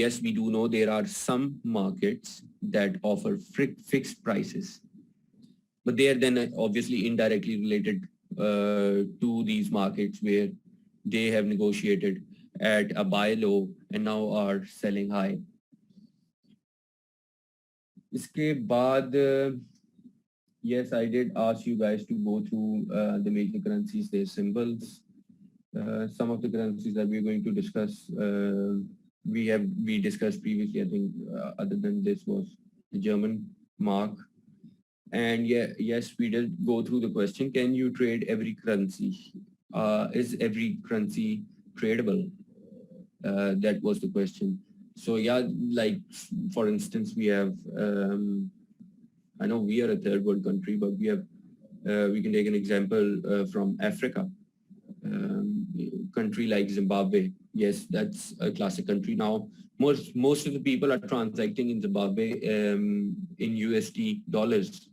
yes, we do know there are some markets that offer fixed prices, but they are then obviously indirectly related to these markets where they have negotiated at a buy low and now are selling high. इसके बाद yes, I did ask you guys to go through the major currencies, their symbols. Some of the currencies that we're going to discuss, we discussed previously. I think other than this was the German mark. And yeah, yes, we did go through the question. Can you trade every currency? Is every currency tradable? That was the question. So yeah, like for instance, we have, I know we are a third world country, but we have, we can take an example from Africa. Country like Zimbabwe. Yes, that's a classic country. Now, most of the people are transacting in Zimbabwe in USD dollars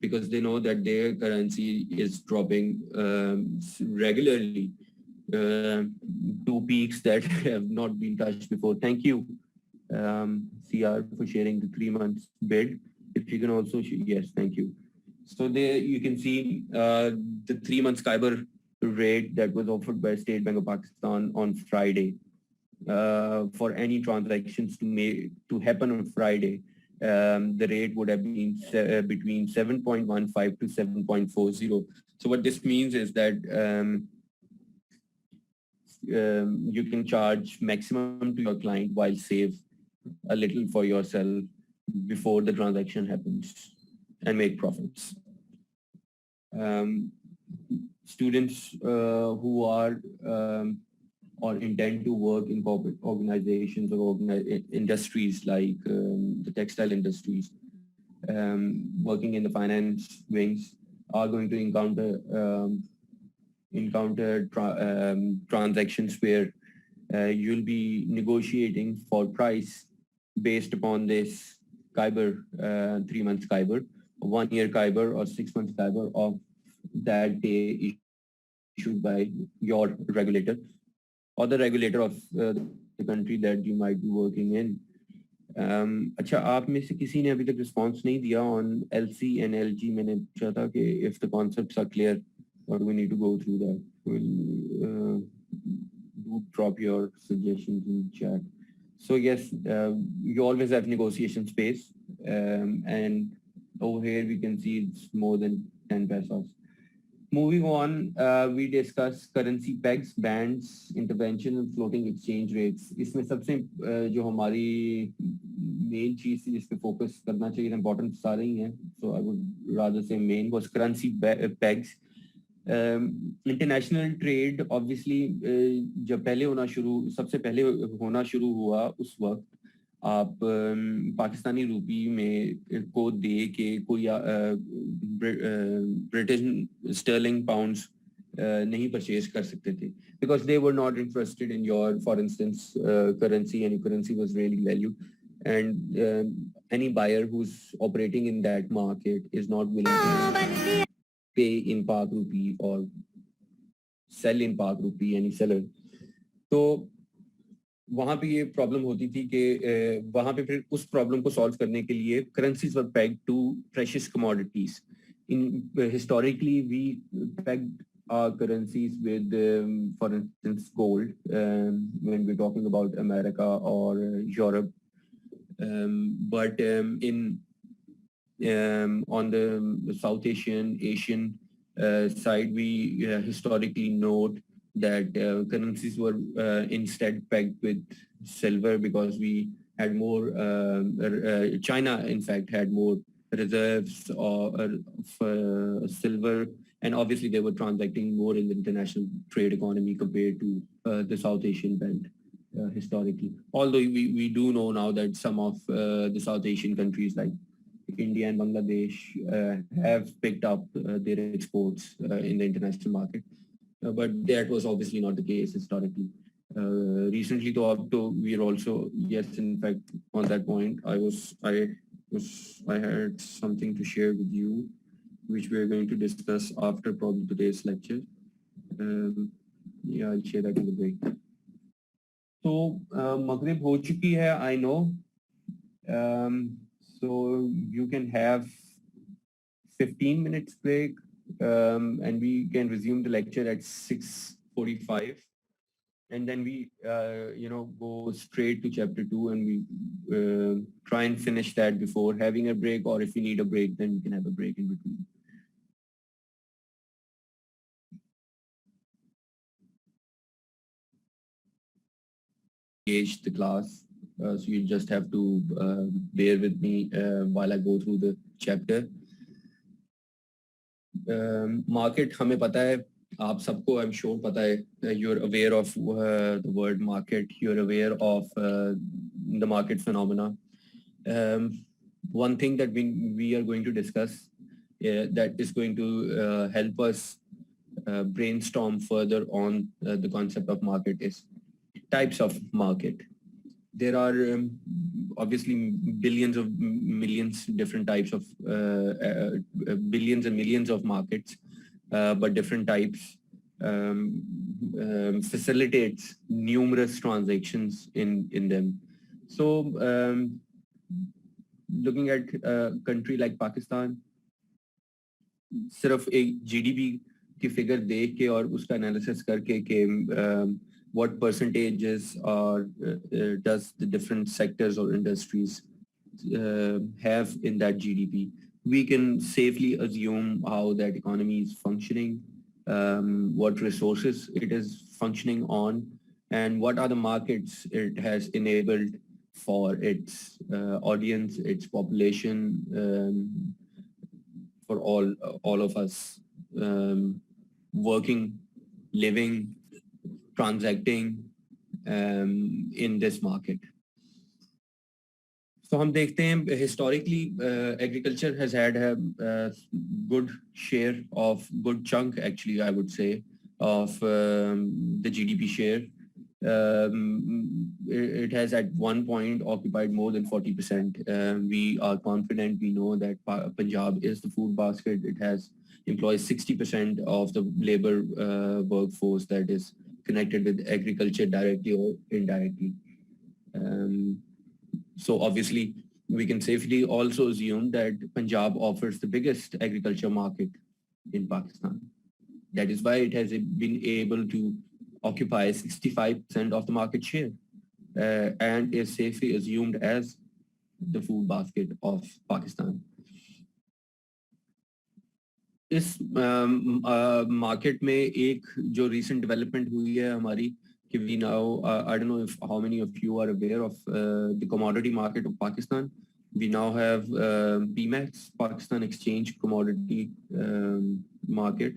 because they know that their currency is dropping regularly to peaks that have not been touched before. Thank you, CR, for sharing the 3 months bid. If you can also, yes, thank you. So there you can see the 3 months Kyber rate that was offered by State Bank of Pakistan on Friday. For any transactions to happen on Friday, the rate would have been between 7.15 to 7.40. So what this means is that you can charge maximum to your client while save a little for yourself before the transaction happens and make profits. Students who are or intend to work in corporate organizations or industries like the textile industries, working in the finance wings are going to encounter transactions where you'll be negotiating for price based upon this Kyber, 3 months Kyber, 1 year Kyber or 6 months Kyber of that day issued by your regulator or the regulator of the country that you might be working in. अच्छा, आप में से किसी ने अभी तक response नहीं दिया on LC and LG. मैंने पूछा था कि if the concepts are clear or do we need to go through that. We'll do drop your suggestions in chat. So yes, you always have negotiation space, and over here we can see it's more than 10 pesos. Moving on, we discuss currency pegs, bands, intervention and floating exchange rates. इसमें सबसे जो हमारी main चीज़ थी जिस पे focus करना चाहिए, important सारे ही हैं. So I would rather say main was currency pegs. International trade obviously जब पहले सबसे पहले होना शुरू हुआ उस वक्त आप पाकिस्तानी रूपी में को दे के कोई ब्रिटिश स्टर्लिंग पाउंड्स नहीं परचेज कर सकते थे because they were not interested in your, for instance, currency, and your currency was really valued, and any buyer who's operating in that market is not willing to pay in Pak rupee or sell in Pak rupee, any seller. तो वहाँ पे ये problem होती थी कि वहाँ पे फिर उस प्रॉब्लम को सॉल्व करने के लिए currencies were pegged to precious commodities. In historically we pegged our currencies with, for instance, gold when we're talking about America or Europe. But on the South Asian side, we historically note that currencies were instead pegged with silver because we had more, China in fact had more reserves of silver, and obviously they were transacting more in the international trade economy compared to the South Asian belt historically. Although we do know now that some of the South Asian countries like India and Bangladesh have picked up their exports in the international market. But that was obviously not the case historically. Recently, we are also, yes, in fact, on that point, I had something to share with you, which we are going to discuss after probably today's lecture. Yeah, I'll share that in the break. तो मगरिब हो चुकी है, I know. So you can have 15 minutes break, and we can resume the lecture at 6:45. And then we, go straight to chapter 2, and we try and finish that before having a break, or if you need a break, then we can have a break in between. Engage the class, so you just have to bear with me while I go through the chapter. Market हमें पता है, आप सबको I'm sure पता है, you're aware of the word market, you're aware of the market phenomena. One thing that we are going to discuss that is going to help us brainstorm further on the concept of market is types of market. There are obviously billions of millions different types of billions and millions of markets, but different types facilitates numerous transactions in them. So looking at a country like Pakistan, सिर्फ एक GDP की figure देख के और उसका analysis करके कि what percentages or does the different sectors or industries have in that GDP, we can safely assume how that economy is functioning, what resources it is functioning on, and what are the markets it has enabled for its audience, its population, for all of us working, living, transacting in this market. So हम देखते हैं historically agriculture has had a good share of good chunk, actually I would say, of the GDP share. It has at one point occupied more than 40%. We are confident, we know that Punjab is the food basket. It has employs 60% of the labor workforce that is connected with agriculture directly or indirectly. So obviously, we can safely also assume that Punjab offers the biggest agriculture market in Pakistan. That is why it has been able to occupy 65% of the market share and is safely assumed as the food basket of Pakistan. इस market में एक जो recent development हुई है हमारी कि we now, I don't know if how many of you are aware of the commodity market of Pakistan. We now have PMAX, Pakistan Exchange Commodity Market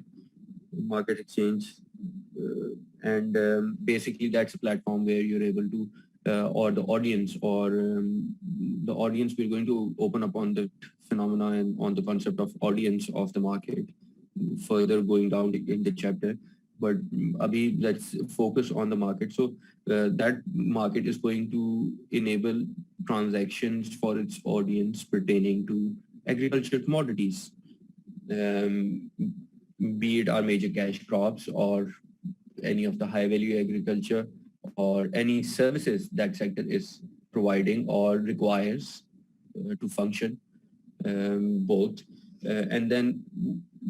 exchange, and basically that's a platform where you're able to or the audience we're going to open up on the phenomena and on the concept of audience of the market further going down in the chapter, but abhi let's focus on the market. So that market is going to enable transactions for its audience pertaining to agricultural commodities, be it our major cash crops or any of the high value agriculture or any services that sector is providing or requires to function, both. And then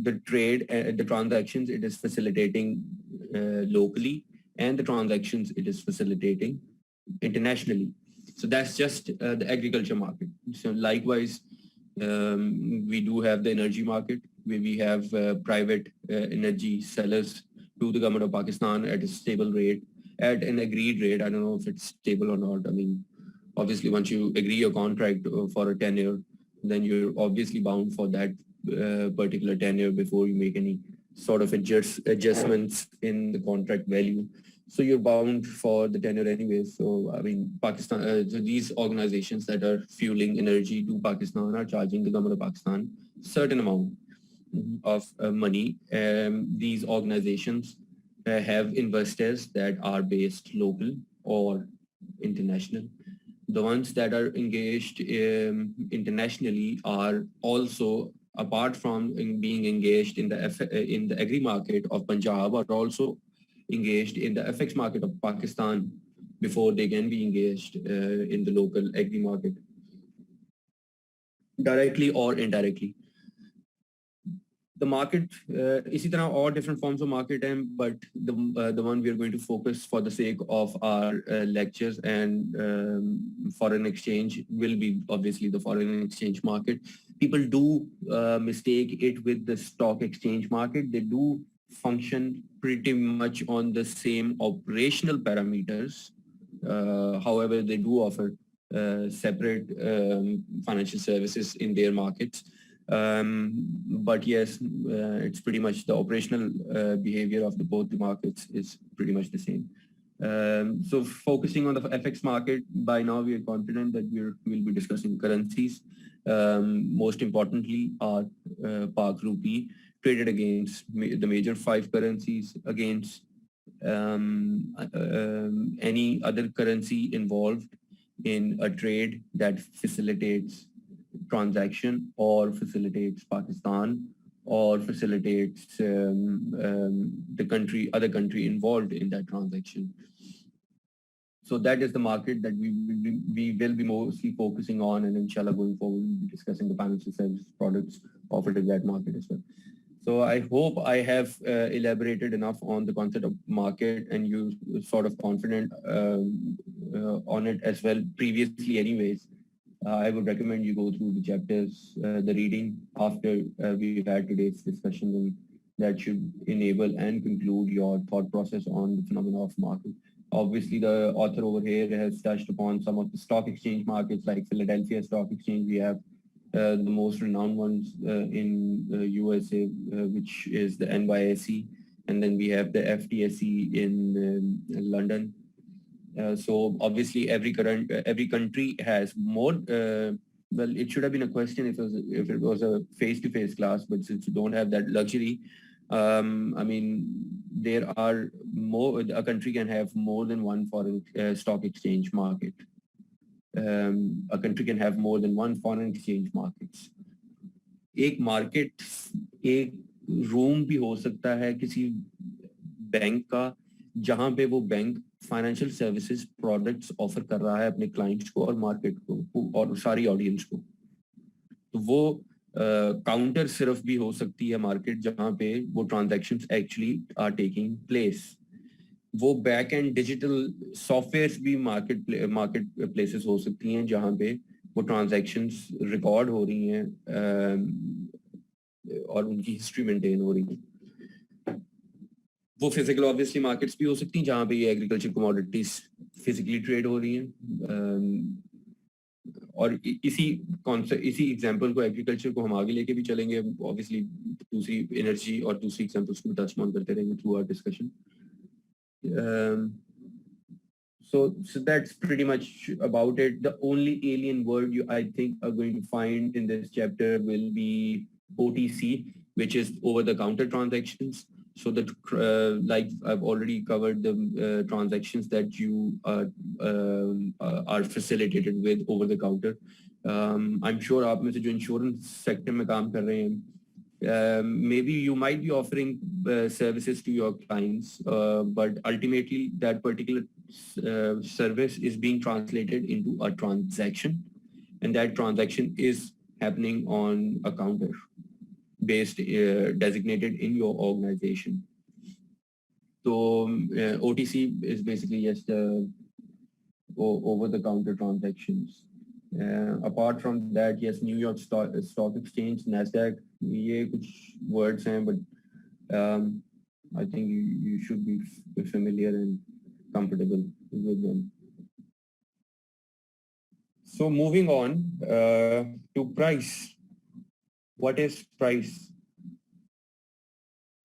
the trade, the transactions it is facilitating locally, and the transactions it is facilitating internationally. So that's just the agriculture market. So likewise, we do have the energy market where we have private energy sellers to the government of Pakistan at a stable rate, at an agreed rate. I don't know if it's stable or not. I mean, obviously, once you agree a contract for a tenure, then you're obviously bound for that particular tenure before you make any sort of adjustments in the contract value. So you're bound for the tenure anyway. So, I mean, Pakistan, so these organizations that are fueling energy to Pakistan are charging the government of Pakistan certain amount of money. These organizations have investors that are based local or international. The ones that are engaged internationally are also, apart from being engaged in the agri market of Punjab, are also engaged in the FX market of Pakistan. before they can be engaged in the local agri market, directly or indirectly. The market, इसी तरह और different forms of market हैं, but the one we are going to focus for the sake of our lectures and foreign exchange will be obviously the foreign exchange market. People do mistake it with the stock exchange market. They do function pretty much on the same operational parameters. However, they do offer separate financial services in their markets. But yes, it's pretty much the operational behavior of both the markets is pretty much the same. So focusing on the FX market, by now we are confident that we'll be discussing currencies. Most importantly, our Pak rupee traded against the major 5 currencies, against any other currency involved in a trade that facilitates transaction or facilitates Pakistan or facilitates the other country involved in that transaction. So that is the market that we will be mostly focusing on, and inshallah going forward we'll be discussing the financial services products offered in that market as well. So I hope I have elaborated enough on the concept of market and you sort of confident on it as well previously anyways. I would recommend you go through the chapters, the reading after we've had today's discussion, and that should enable and conclude your thought process on the phenomena of market. Obviously, the author over here has touched upon some of the stock exchange markets like Philadelphia Stock Exchange. We have the most renowned ones in the USA, which is the NYSE, and then we have the FTSE in London. So obviously every country has more, well, it should have been a question if it was a face-to-face class, but since you don't have that luxury, I mean, there are more, a country can have more than one foreign stock exchange market. A country can have more than one foreign exchange markets. एक market, एक room भी हो सकता है किसी bank का, जहाँ पे वो bank financial services products offer कर रहा है अपने क्लाइंट्स को और मार्केट को और सारी ऑडियंस को. तो वो काउंटर सिर्फ भी हो सकती है मार्केट जहाँ पे वो transactions actually are taking place. वो बैक एंड डिजिटल सॉफ्टवेयर्स भी मार्केट प्लेसेस हो सकती हैं जहाँ पे वो ट्रांजैक्शंस रिकॉर्ड हो रही हैं और उनकी हिस्ट्री मेंटेन हो रही है. वो फिजिकल ऑब्वियसली मार्केट्स भी हो सकती हैं जहाँ पे ये एग्रीकल्चर कमोडिटीज फिजिकली ट्रेड हो रही हैं. और इसी एग्जांपल को एग्रीकल्चर को हम आगे लेके भी चलेंगे. ऑब्वियसली दूसरी एनर्जी और दूसरी एग्जांपल्स को टच ऑन करते रहेंगे through our discussion. So that's pretty much about it. The only alien word you I think are going to find in this chapter will be OTC, which is over-the-counter transactions. So that like I've already covered the transactions that you are facilitated with over the counter. I'm sure आप में से जो insurance sector में काम कर रहे हैं, maybe you might be offering services to your clients, but ultimately that particular service is being translated into a transaction, and that transaction is happening on a counter based designated in your organization. So OTC is basically just over-the-counter transactions. Apart from that, yes, New York Stock Exchange, NASDAQ, ये कुछ words हैं, but I think you should be familiar and comfortable with them. So moving on to price. What is price?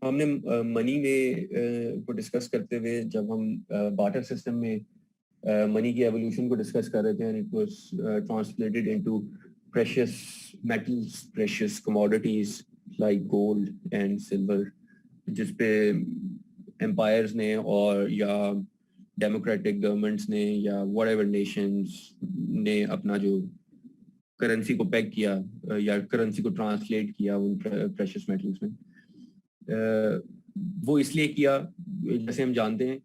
हमने money में को discuss करते हुए जब हम बार्टर सिस्टम में मनी की एवोल्यूशन को डिस्कस कर रहे थे, and it was translated into precious metals, precious commodities like gold and silver, जिस पे empires ने और या democratic governments ने या whatever nations ने अपना जो करेंसी को पैक किया या करेंसी को ट्रांसलेट किया उन प्रेशियस मेटल्स में. वो इसलिए किया, जैसे हम जानते हैं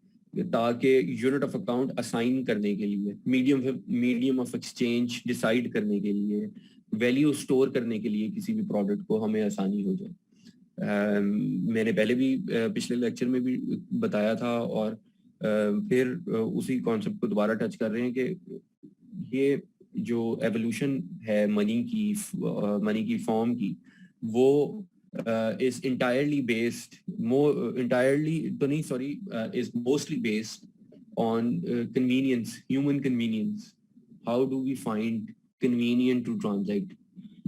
ताकि यूनिट ऑफ अकाउंट असाइन करने के लिए, मीडियम ऑफ एक्सचेंज डिसाइड करने के लिए, वैल्यू स्टोर करने के लिए किसी भी प्रोडक्ट को हमें आसानी हो जाए। मैंने पहले भी पिछले लेक्चर में भी बताया था और फिर उसी कॉन्सेप्ट को दोबारा टच कर रहे हैं कि ये जो एवोल्यूशन है मनी की फॉर्म की, वो is entirely based is mostly based on convenience, human convenience. How do we find convenient to transact?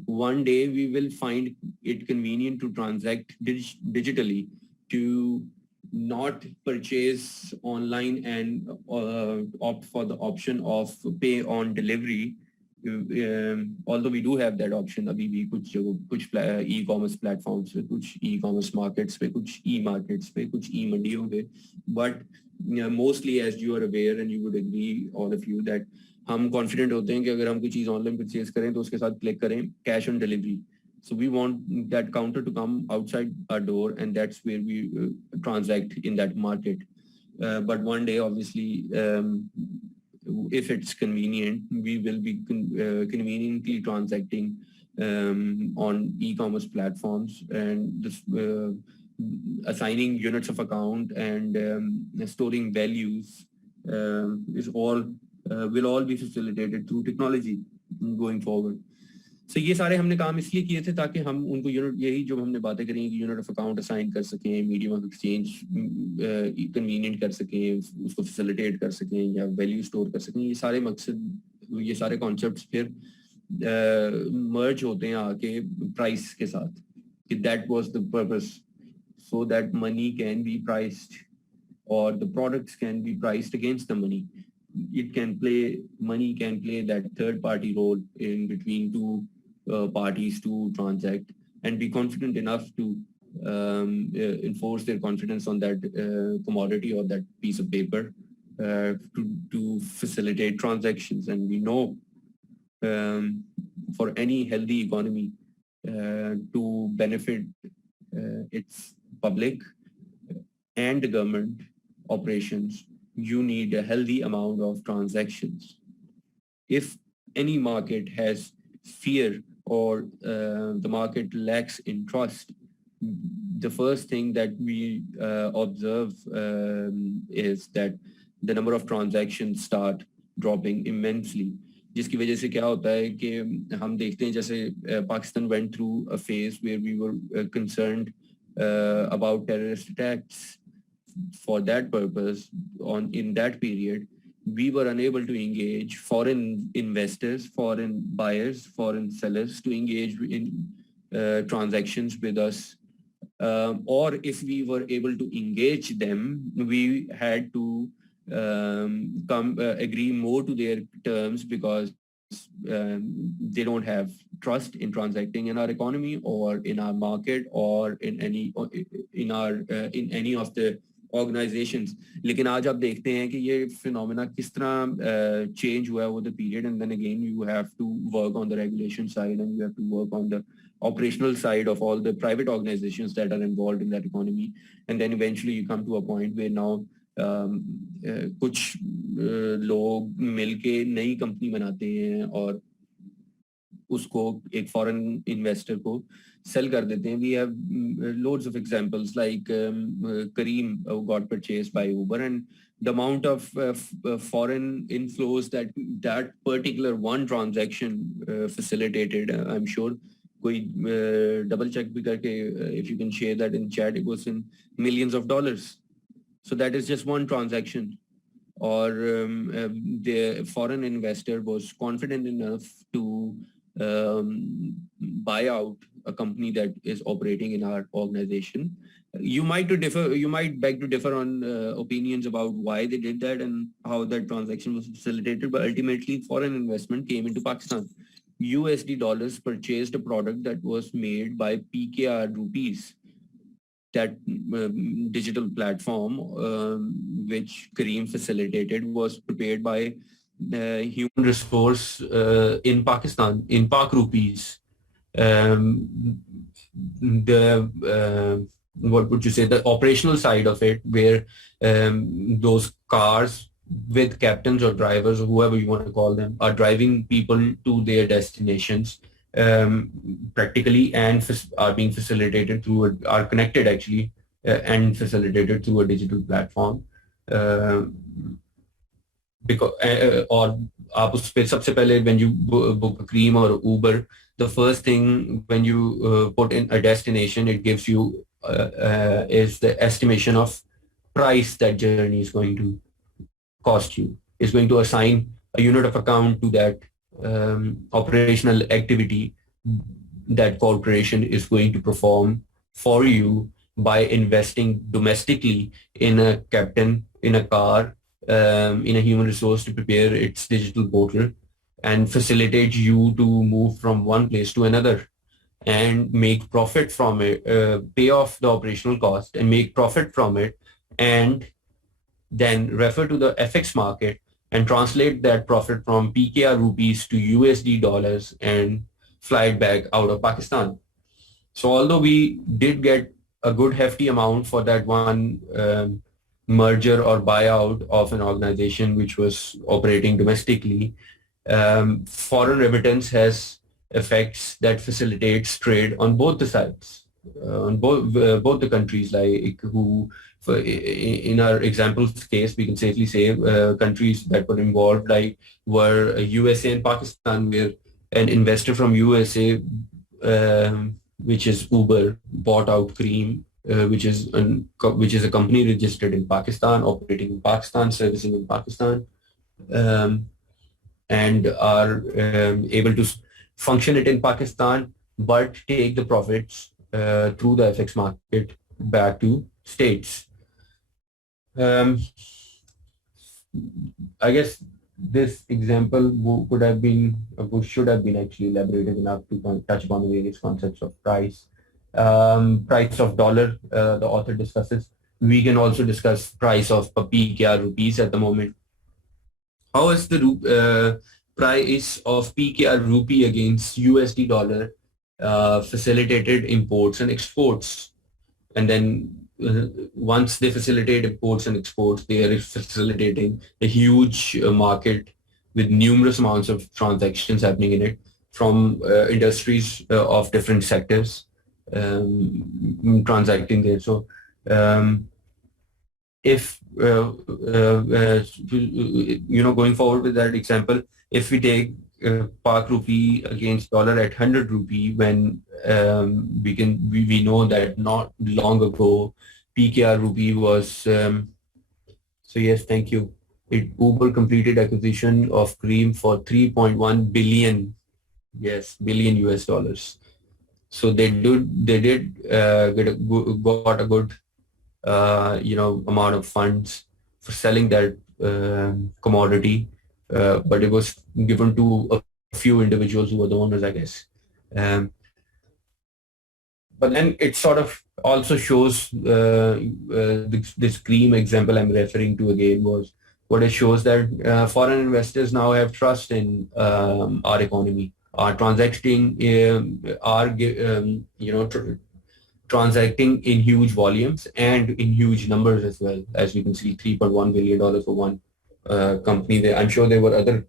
One day we will find it convenient to transact digitally, to not purchase online and opt for the option of pay on delivery. Although we do have that option अभी भी कुछ e-commerce platforms पे, कुछ e-commerce markets पे, कुछ e-markets पे, कुछ e-मंडियों पे, but mostly, as you are aware and you would agree, all of you, that हम confident होते हैं कि अगर हम कोई चीज़ online purchase करें तो उसके साथ click करें cash on delivery. So we want that counter to come outside our door, and that's where we transact in that market. But one day, obviously, if it's convenient, we will be conveniently transacting on e-commerce platforms, and this, assigning units of account and storing values will all be facilitated through technology going forward. So ये सारे हमने काम इसलिए किए थे ताकि हम उनको यही जो हमने बातें करी कि यूनिट ऑफ अकाउंट असाइन कर सकें, मीडियम ऑफ एक्सचेंज कन्वीनियंट कर सकें, उसको फैसिलिटेट कर सकें या वैल्यू स्टोर कर सकें, ये सारे मकसद, ये सारे कॉन्सेप्ट्स फिर मर्ज होते हैं आके प्राइस के साथ, कि that was the purpose, so that money can be priced और the products can be priced against the money. Money can play that third party role in between two parties to transact and be confident enough to enforce their confidence on that commodity or that piece of paper to facilitate transactions. And we know for any healthy economy to benefit its public and the government operations, you need a healthy amount of transactions. If any market has fear or the market lacks in trust, the first thing that we observe is that the number of transactions start dropping immensely. जिसकी वजह से क्या होता है कि हम देखते हैं जैसे Pakistan went through a phase where we were concerned about terrorist attacks. For that purpose, in that period, we were unable to engage foreign investors, foreign buyers, foreign sellers to engage in transactions with us. Or if we were able to engage them, we had to agree more to their terms because they don't have trust in transacting in our economy or in our market or in any of the organizations. लेकिन आज आप देखते हैं कि ये phenomena किस तरह change हुआ over the period, and then again you have to work on the regulation side and you have to work on the operational side of all the private organizations that are involved in that economy, and then eventually you come to a point where now कुछ लोग मिलके नई company बनाते हैं और उसको एक foreign investor को sell कर देते हैं. We have loads of examples like Kareem got purchased by Uber, and the amount of foreign inflows that particular one transaction facilitated, I'm sure कोई double check भी करके if you can share that in chat, it was in millions of dollars. So that is just one transaction. Or the foreign investor was confident enough to buy out a company that is operating in our organization. You might beg to differ on opinions about why they did that and how that transaction was facilitated, but ultimately foreign investment came into Pakistan. USD dollars purchased a product that was made by PKR rupees. That digital platform which Kareem facilitated was prepared by human resource in Pakistan, in Pak rupees. What would you say, the operational side of it, where those cars with captains or drivers or whoever you want to call them are driving people to their destinations practically, and are being facilitated through are connected actually and facilitated through a digital platform. uh, because और आप उस पे सबसे पहले when you book a Cream or Uber, the first thing when you put in a destination, it gives you is the estimation of price that journey is going to cost you. Is going to assign a unit of account to that operational activity that corporation is going to perform for you by investing domestically in a captain, in a car, in a human resource to prepare its digital portal and facilitate you to move from one place to another and make profit from it, pay off the operational cost and make profit from it, and then refer to the FX market and translate that profit from PKR rupees to USD dollars and fly it back out of Pakistan. So although we did get a good hefty amount for that one merger or buyout of an organization which was operating domestically, foreign remittance has effects that facilitates trade on both the sides, on both the countries. Like who, in our example's case, we can safely say countries that were involved like were USA and Pakistan, where an investor from USA, which is Uber, bought out Cream, which is a company registered in Pakistan, operating in Pakistan, servicing in Pakistan. Um, and are able to function it in Pakistan, but take the profits through the FX market back to States. I guess this example could have been, should have been actually elaborated enough to touch upon the various concepts of price. Price of dollar, the author discusses. We can also discuss price of PKR rupees at the moment. How is the price of PKR rupee against USD dollar facilitated imports and exports? And then once they facilitate imports and exports, they are facilitating a huge market with numerous amounts of transactions happening in it from industries of different sectors transacting there. So if going forward with that example, if we take Pak rupee against dollar at 100 rupee, when we know that not long ago PKR rupee was so yes, thank you. Uber completed acquisition of Cream for 3.1 billion, yes, billion US dollars. So they did got a good amount of funds for selling that commodity, but it was given to a few individuals who were the owners, I guess. Um, but then it sort of also shows this Cream example I'm referring to again was what it shows that foreign investors now have trust in our economy, are transacting, transacting in huge volumes and in huge numbers as well. As we can see, $3.1 billion for one company there. I'm sure there were other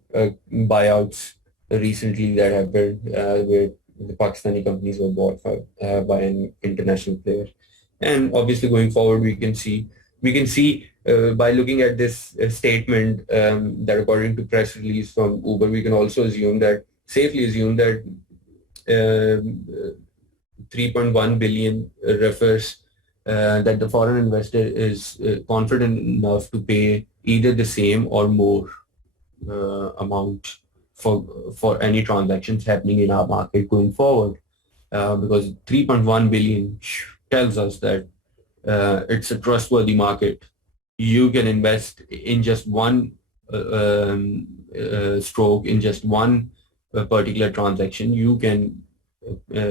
buyouts recently that happened where the Pakistani companies were bought by an international player. And obviously going forward, we can see by looking at this statement that according to press release from Uber, we can also safely assume that 3.1 billion refers that the foreign investor is confident enough to pay either the same or more amount for any transactions happening in our market going forward, because 3.1 billion tells us that it's a trustworthy market. You can invest in just one stroke, in just one particular transaction. You can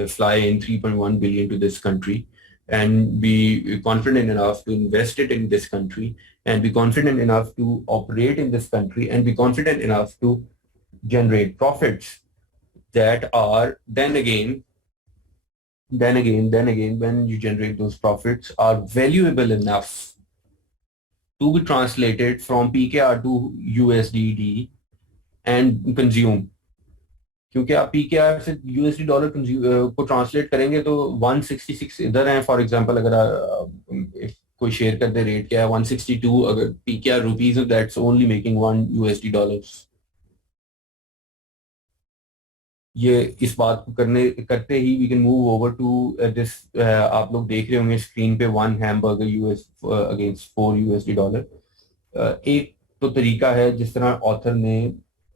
fly in 3.1 billion to this country and be confident enough to invest it in this country and be confident enough to operate in this country and be confident enough to generate profits that are then again, when you generate those profits, are valuable enough to be translated from PKR to USDD and consume. क्योंकि आप PKR से USD dollar को translate करेंगे तो 166 इधर है for example, अगर कोई शेयर कर दे रेट क्या है 162, अगर PKR rupees that's only making 1 USD dollars. ये इस बात को करते ही we can move over to this. आप लोग देख रहे होंगे स्क्रीन पे 1 hamburger US against 4 USD dollar. एक तो तरीका है जिस तरह ऑथर ने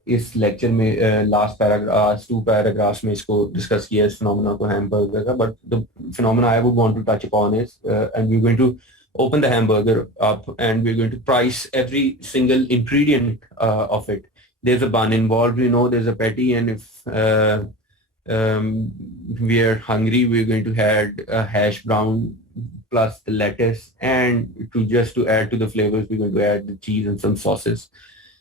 इस लेक्चर में लास्ट पैराग्राफ 2 पैराग्राफ्स में इसको डिस्कस किया इस फिनोमेना को हैमबर्गर का, but the phenomena I would want to touch upon is and we are going to open the hamburger up and we're going to price every single ingredient of it. There's a bun involved, you know, there's a patty, and if we are hungry, we're going to add a hash brown plus the lettuce, and to add to the flavors, we're going to add the cheese and some sauces.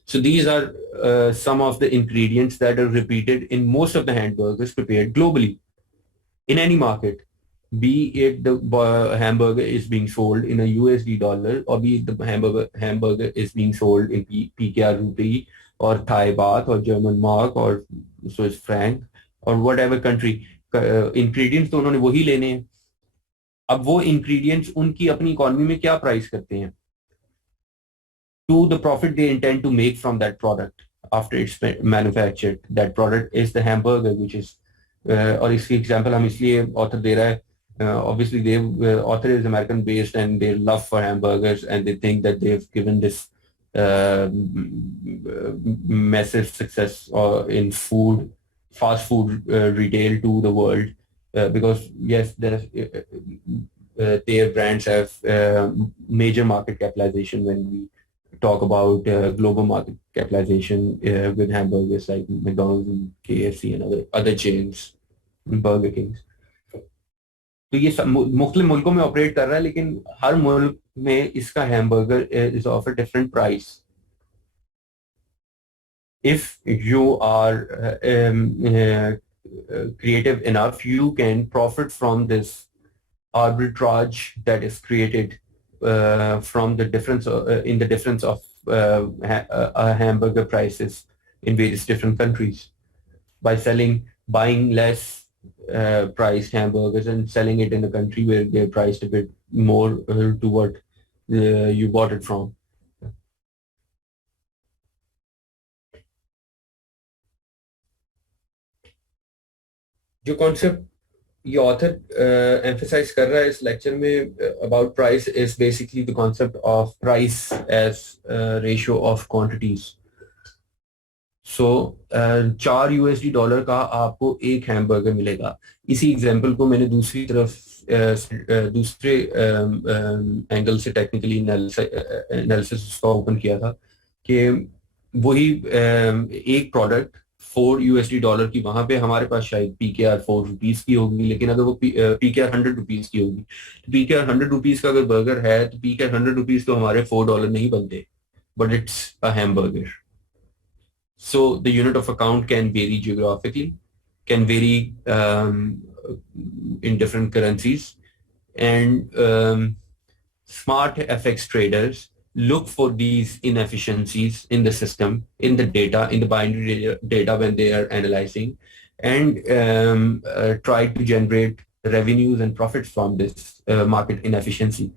So these are some of the ingredients that are repeated in most of the hamburgers prepared globally in any market. Be it the hamburger is being sold in a USD dollar, or be it the hamburger is being sold in PKR rupee or Thai baht or German mark or Swiss franc or whatever country, ingredients तो उन्होंने वही लेने हैं। अब वो ingredients उनकी अपनी economy में क्या प्राइस करते हैं to the profit they intend to make from that product after it's manufactured. That product is the hamburger, which is और इसकी एग्जांपल हम इसलिए ऑथर दे रहा है, obviously author is American based and their love for hamburgers, and they think that they've given this massive success in fast food retail to the world, because yes, their brands have major market capitalization when we talk about global market capitalization with hamburgers like McDonald's and KFC and other chains, Burger Kings. तो ये मुख्तलिफ मुल्कों में operate कर रहा है, लेकिन हर मुल्क में इसका hamburger is of a different price. If you are creative enough, you can profit from this arbitrage that is created from the difference of hamburger prices in various different countries by buying less priced hamburgers and selling it in a country where they're priced a bit more to what you bought it from. जो concept ये author emphasise कर रहा है इस lecture में about price is basically the concept of price as ratio of quantities. So 4 USD dollar का आपको एक हैमबर्गर मिलेगा। इसी एग्जांपल को मैंने दूसरी तरफ दूसरे एंगल से टेक्निकली एनालिसिस का ओपन किया था कि वही एक प्रोडक्ट 4 USD डॉलर की, वहां पे हमारे पास शायद PKR 4 रुपीज की होगी, लेकिन अगर वो PKR 100 रुपीज की होगी तो PKR 100 रुपीज का अगर बर्गर है तो PKR 100 रुपीज तो हमारे $4 नहीं बनते, but it's a hamburger. So the unit of account can vary geographically, can vary in different currencies, and smart FX traders look for these inefficiencies in the system, in the data, in the binary data when they are analyzing, and try to generate revenues and profits from this market inefficiency.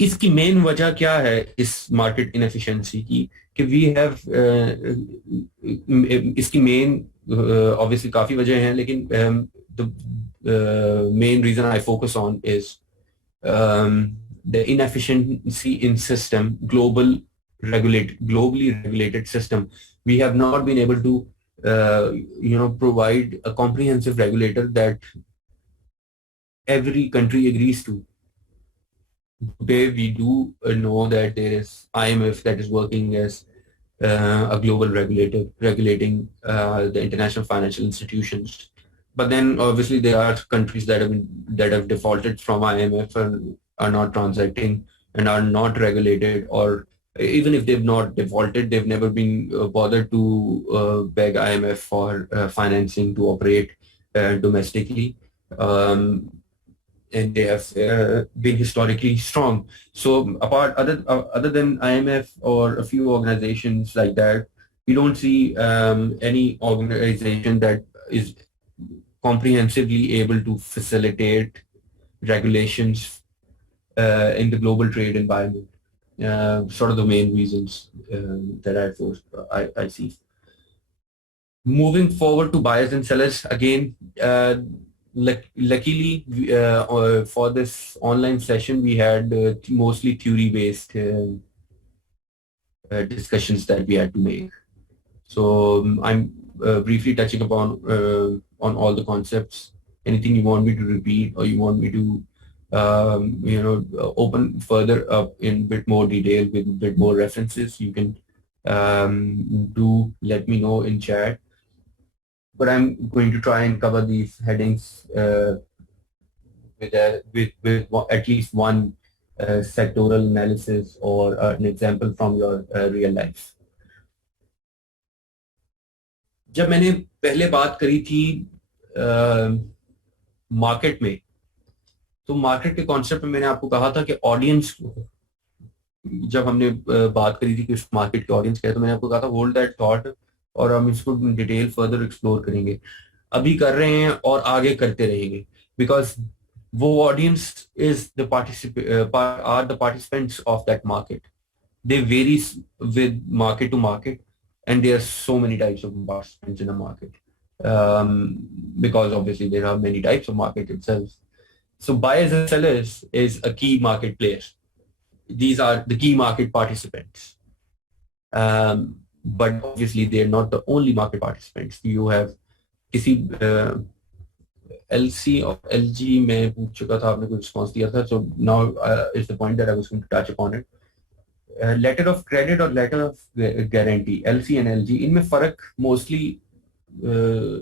इसकी main वजह क्या है इस market inefficiency की कि we have इसकी main obviously काफी वजह हैं, लेकिन the main reason I focus on is the inefficiency in system, globally regulated system. We have not been able to provide a comprehensive regulator that every country agrees to. Today we do know that there is IMF that is working as a global regulator regulating the international financial institutions, but then obviously there are countries that have defaulted from IMF and are not transacting and are not regulated, or even if they've not defaulted, they've never been bothered to beg IMF for financing to operate domestically. and they have been historically strong. So other than IMF or a few organizations like that, we don't see any organization that is comprehensively able to facilitate regulations in the global trade environment. Sort of the main reasons that I see. Moving forward to buyers and sellers again. Luckily, for this online session, we had mostly theory-based discussions that we had to make. So I'm briefly touching upon on all the concepts. Anything you want me to repeat, or you want me to open further up in a bit more detail with a bit more references, you can do let me know in chat. But I'm going to try and cover these headings with at least one sectoral analysis or an example from your real life. जब मैंने पहले बात करी थी market में, तो market के concept में मैंने आपको कहा था कि ऑडियंस, जब हमने बात करी थी कि उस मार्केट के ऑडियंस क्या है, तो मैंने आपको कहा था होल्ड दैट थॉट और हम इसको डिटेल फर्दर एक्सप्लोर करेंगे. अभी कर रहे हैं और आगे करते रहेंगे, बिकॉज वो audience is the are the participants of that market. They varies with market to market, and there are so many types of participants in a market, because obviously there are many types of market itself. So buyers and sellers is a key market player. These are the key market participants. But obviously they're not the only market participants. You have किसी LC or LG में पूछ चुका था, आपने कोई response दिया था. So now is the point that I was going to touch upon it. Letter of credit और letter of guarantee, LC and LG, इनमें फर्क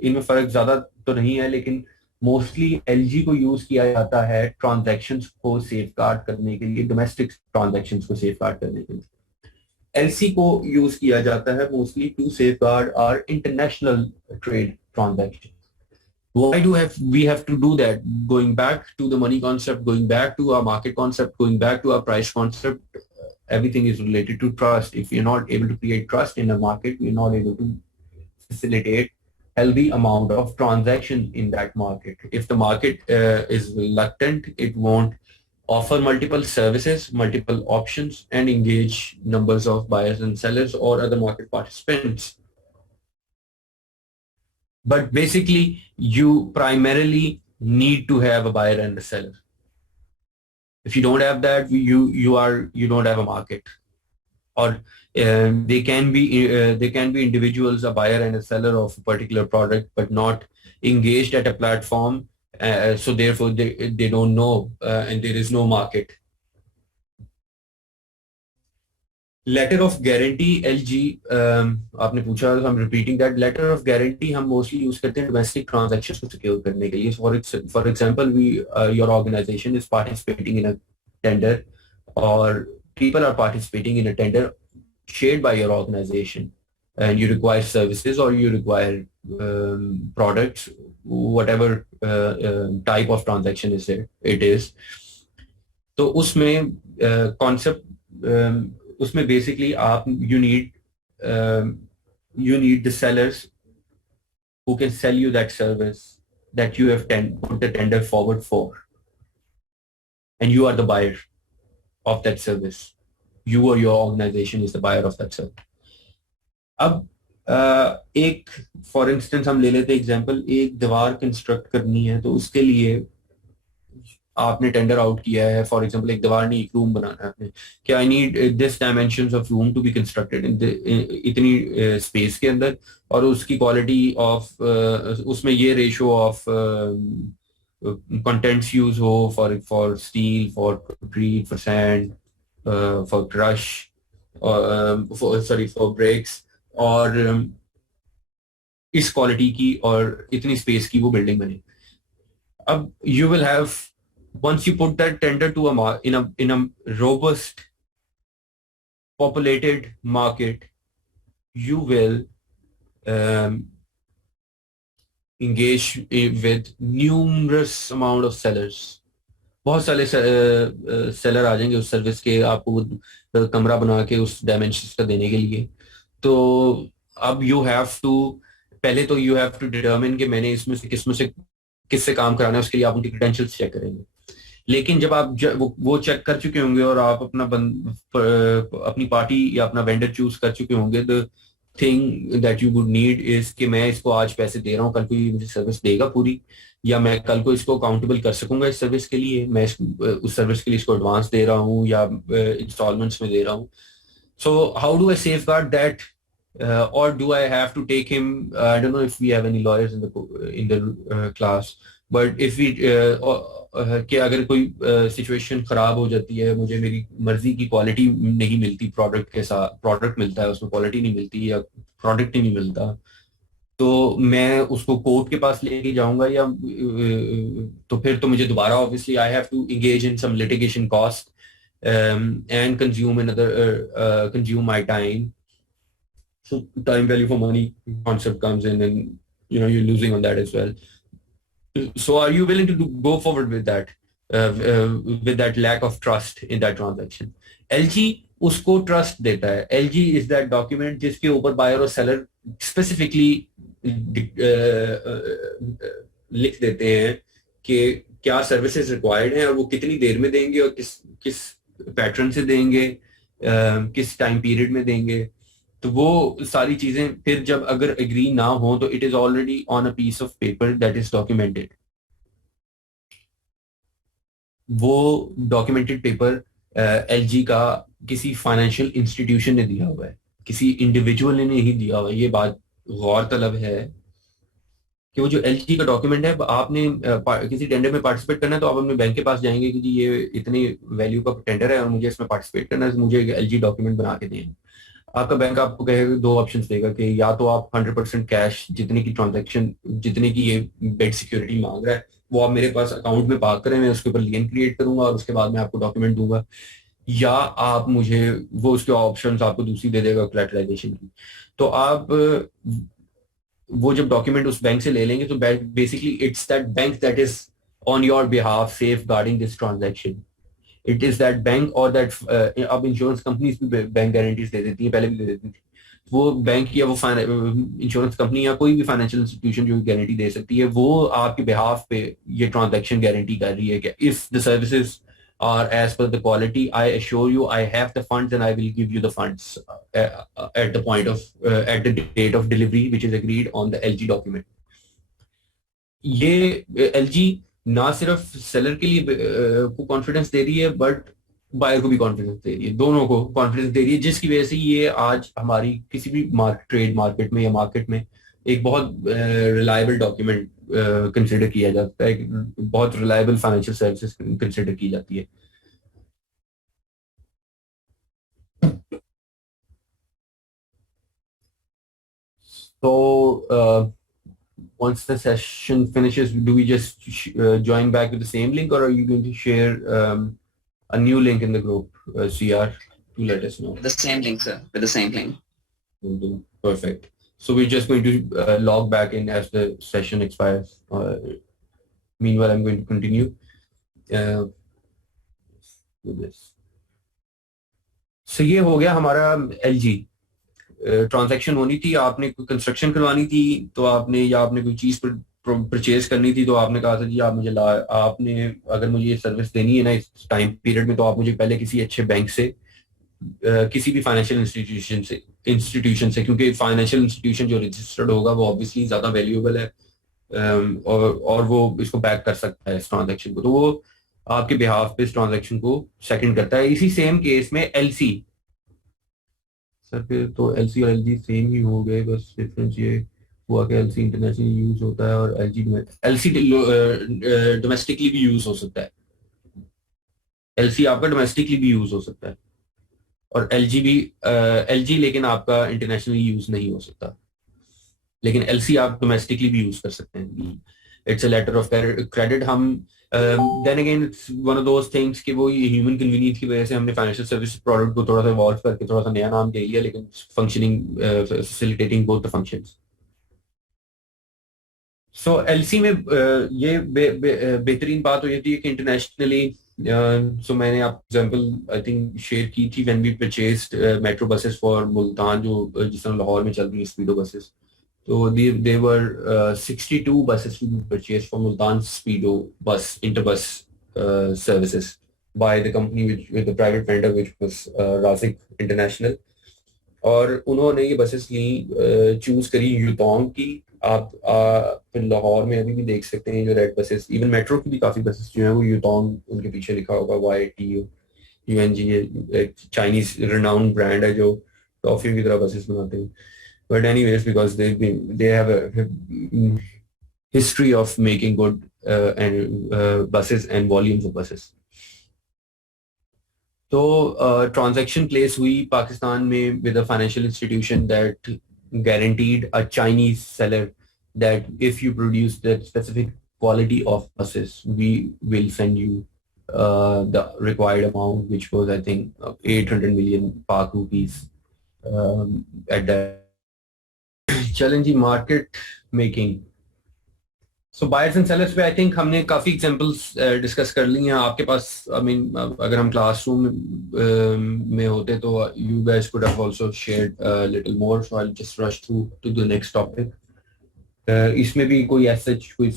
इनमें ज्यादा तो नहीं है, लेकिन मोस्टली एलजी को यूज किया जाता है ट्रांजैक्शंस को सेफगार्ड करने के लिए, डोमेस्टिक ट्रांजैक्शंस को सेफगार्ड करने के लिए. एलसी को यूज किया जाता है mostly to safeguard our international trade transaction. Why do we have to do that? Going back to the money concept, going back to our market concept, going back to our price concept, everything is related to trust. If you're not able to create trust in a market, you're not able to facilitate healthy amount of transaction in that market. If the market is reluctant, it won't offer multiple services, multiple options, and engage numbers of buyers and sellers or other market participants. But basically, you primarily need to have a buyer and a seller. If you don't have that, you don't have a market. Or they can be individuals, a buyer and a seller of a particular product, but not engaged at a platform. So therefore, they don't know, and there is no market. Letter of guarantee, LG आपने पूछा, I am repeating that. Letter of guarantee हम mostly use करते हैं domestic transactions को secure करने के लिए. For example, your organisation is participating in a tender, और people are participating in a tender shared by your organization, and you require services or you require products, whatever type of transaction it is. तो उसमें concept, उसमें basically you need the sellers who can sell you that service that you have put the tender forward for, and you are the buyer of that service. You or your organization is the buyer of that service. अब एक for instance हम ले लेते example, एक दीवार construct करनी है, तो उसके लिए आपने टेंडर आउट किया है. फॉर एग्जांपल, एक दीवार नहीं, एक रूम बनाना है आपने, कि I need this dimensions of room to be constructed इतनी स्पेस के अंदर, और उसकी क्वालिटी ऑफ उसमें ये रेशियो ऑफ contents use हो for steel, for concrete, for sand, for crush, for bricks, और इस क्वालिटी की और इतनी स्पेस की वो बिल्डिंग बने. अब you will have, once you put that tender to in a robust populated market, you will engage with numerous amount of sellers, बहुत सारे सेलर आ जाएंगे उस सर्विस के, आपको वो कमरा बना के उस डायमेंशन का देने के लिए। तो अब यू हैव टू, पहले तो यू हैव टू डिटरमिन कि मैंने इसमें से किससे काम कराना है, उसके लिए आप उनकी क्रेडेंशियल्स चेक करेंगे। लेकिन जब आप वो चेक कर चुके होंगे और आप अपनी पार्टी या अपना वेंडर चूज कर चुके होंगे, the thing that you would need is कि मैं इसको आज पैसे दे रहा हूँ, कल को ये मुझे सर्विस देगा पूरी, या मैं कल को इसको अकाउंटेबल कर सकूंगा इस सर्विस के लिए, मैं उस सर्विस के लिए इसको एडवांस दे रहा हूँ या इंस्टॉलमेंट्स में दे रहा हूँ। So how do I safe guard that, or do I have to take him? I don't know if we have any lawyers in the class, but if we कि अगर कोई सिचुएशन खराब हो जाती है, मुझे मेरी मर्जी की क्वालिटी नहीं मिलती, प्रोडक्ट के साथ प्रोडक्ट मिलता है उसमें क्वालिटी नहीं मिलती या प्रोडक्ट ही नहीं मिलता, तो मैं उसको कोर्ट के पास लेके जाऊंगा, या तो फिर तो मुझे दोबारा obviously I have to engage in some litigation cost and consume my time. So time value for money concept comes in, and you're losing on that as well. So are you willing to go forward with that, with that lack of trust in that transaction? LG उसको trust देता है। LG is that document जिसके ऊपर buyer और seller specifically लिख देते हैं कि क्या सर्विसेज रिक्वायर्ड हैं और वो कितनी देर में देंगे और किस किस पैटर्न से देंगे, किस टाइम पीरियड में देंगे। तो वो सारी चीजें फिर जब अगर एग्री ना हो तो it is already on a piece of paper that is documented. वो डॉक्यूमेंटेड पेपर एलजी का किसी फाइनेंशियल इंस्टीट्यूशन ने दिया हुआ है, किसी इंडिविजुअल ने नहीं दिया हुआ है। ये बात गौरतलब है कि वो जो एलजी का डॉक्यूमेंट है, आपने किसी टेंडर में पार्टिसिपेट करना है तो आप अपने बैंक के पास जाएंगे कि जी ये इतनी वैल्यू का टेंडर है और मुझे इसमें पार्टिसिपेट करना है, मुझे एलजी डॉक्यूमेंट बना के दें। आपका बैंक आपको कहेगा, दो ऑप्शन देगा कि या तो आप 100% कैश जितने की ट्रांजैक्शन, जितने की ये बेड सिक्योरिटी मांग रहा है वो आप मेरे पास अकाउंट में पार्क करें, मैं उसके ऊपर लियन क्रिएट करूंगा और उसके बाद मैं आपको डॉक्यूमेंट दूंगा, या आप मुझे वो उसके ऑप्शंस आपको दूसरी दे देगा कोलैटराइजेशन की। तो आप वो जब डॉक्यूमेंट उस बैंक से ले लेंगे तो basically it's that bank that is on your behalf safe guarding this transaction. It is that bank और दैट, अब इंश्योरेंस कंपनीज भी बैंक गारंटीज दे देती है, पहले भी दे देती थी। वो बैंक या वो इंश्योरेंस कंपनी या कोई भी फाइनेंशियल इंस्टीट्यूशन जो गारंटी दे सकती है, वो आपके बिहाफ पे ये ट्रांजैक्शन गारंटी कर रही है कि if the services are as per the quality, I assure you I have the funds and I will give you the funds at the point of at the date of delivery which is agreed on the LG document. ये LG ना सिर्फ seller के लिए को confidence दे रही है but buyer को भी कॉन्फिडेंस दे रही है, दोनों को कॉन्फिडेंस दे रही है, जिसकी वजह से ये आज हमारी किसी भी ट्रेड मार्केट में या मार्केट में एक बहुत रिलायबल डॉक्यूमेंट कंसिडर किया जाता है, बहुत रिलायबल फाइनेंशियल सर्विसेज कंसिडर की जाती है। So once the session finishes, do we just join back with the same link, or are you going to share a new link in the group, CR, to let us know? The same link, sir, with the same link. Perfect. So we're just going to log back in as the session expires. Meanwhile, I'm going to continue with this. So ये हो गया हमारा LG transaction होनी थी, आपने कोई construction करवानी थी तो आपने, या आपने कोई चीज परचेज करनी थी तो आपने कहा था जी आप मुझे आपने अगर मुझे ये सर्विस देनी है ना इस टाइम पीरियड में, तो आप मुझे पहले किसी अच्छे बैंक से, किसी भी फाइनेंशियल इंस्टीट्यूशन से, क्योंकि फाइनेंशियल इंस्टीट्यूशन जो रजिस्टर्ड होगा वो ऑब्वियसली ज्यादा वैल्यूएबल है और वो इसको बैक कर सकता है इस ट्रांजैक्शन को, तो वो आपके बिहाफ पे इस ट्रांजैक्शन को सेकंड करता है। इसी सेम केस में एलसी, सर फिर तो एलसी और एलजी सेम ही हो गए, बस डिफरेंस ये हुआ कि एलसी इंटरनेशनली यूज होता है और एलसी डोमेस्टिकली भी यूज हो सकता है। एलसी आपका डोमेस्टिकली भी यूज हो सकता है और एलजी लेकिन आपका इंटरनेशनली यूज नहीं हो सकता, लेकिन एलसी आप डोमेस्टिकली भी यूज कर सकते हैं। It's a letter of credit. हम then again it's one of those things कि वो ह्यूमन कन्वीनियंस की वजह से हमने फाइनेंशियल सर्विस प्रोडक्ट को थोड़ा सा इवॉल्व करके थोड़ा सा नया नाम दे लिया, लेकिन functioning facilitating both the functions. So LC में ये बेहतरीन बात हो जाती है कि इंटरनेशनली so मैंने आप एग्जांपल आई थिंक शेयर की थी when we purchased metro buses for Multan जो जिस तरह लाहौर में चल रही है Speedo buses. So they were 62 buses to be purchased from Multan Speedo bus interbus services by the company which with the private vendor which was Razik International. और उन्होंने ये बसेस ली चूज करी यूटोंग की. आप फिर लाहौर में अभी भी देख सकते हैं जो रेड बसेस, इवन मेट्रो की भी काफी बसेस जो हैं वो यूटोंग उनके पीछे लिखा होगा YTUNG. चाइनीज रिनाउंड ब्रांड है जो टॉफी की तरह बसेस बनाते हैं. But anyways, because they have a history of making good and buses and volumes of buses. So transaction place हुई पाकिस्तान में with a financial institution that guaranteed a Chinese seller that if you produce that specific quality of buses, we will send you the required amount, which was I think 800 million Pak rupees at that. Challenging market making. So buyers and sellers पे I think हमने काफी examples discuss कर ली हैं. आपके पास I mean अगर हम classroom में होते तो you guys could have also shared a little more. So I'll just rush through to the next topic. इसमें भी कोई ऐसा कोई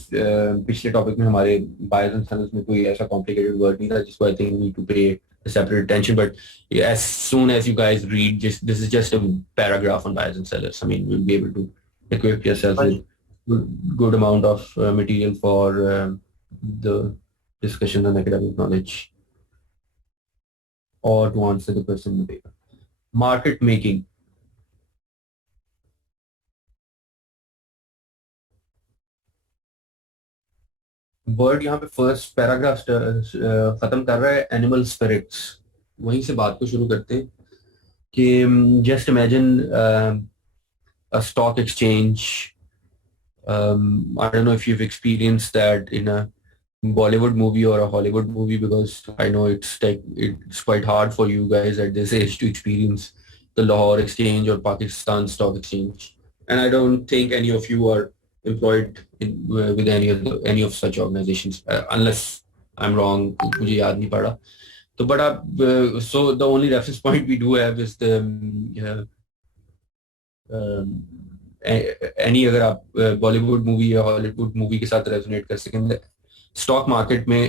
पिछले टॉपिक में हमारे buyers and sellers में कोई ऐसा complicated word नहीं था जिसको I think we need to pay a separate attention. But as soon as you guys read, this is just a paragraph on buyers and sellers. I mean, you'll be able to equip yourself with good amount of material for the discussion on academic knowledge or to answer the question in the paper. Market making. Word यहाँ पे first paragraph खत्म कर रहा है animal spirits. वहीं से बात को शुरू करते हैं कि just imagine a stock exchange. I don't know if you've experienced that in a Bollywood movie or a Hollywood movie, because I know it's quite hard for you guys at this age to experience the Lahore Exchange or Pakistan Stock Exchange. And I don't think any of you are employed with any of such organizations, unless I'm wrong. मुझे याद नहीं पड़ा. तो but so the only reference point we do have is the any अगर आप Bollywood movie या Hollywood movie के साथ रेजोनेट कर सकें. स्टॉक मार्केट में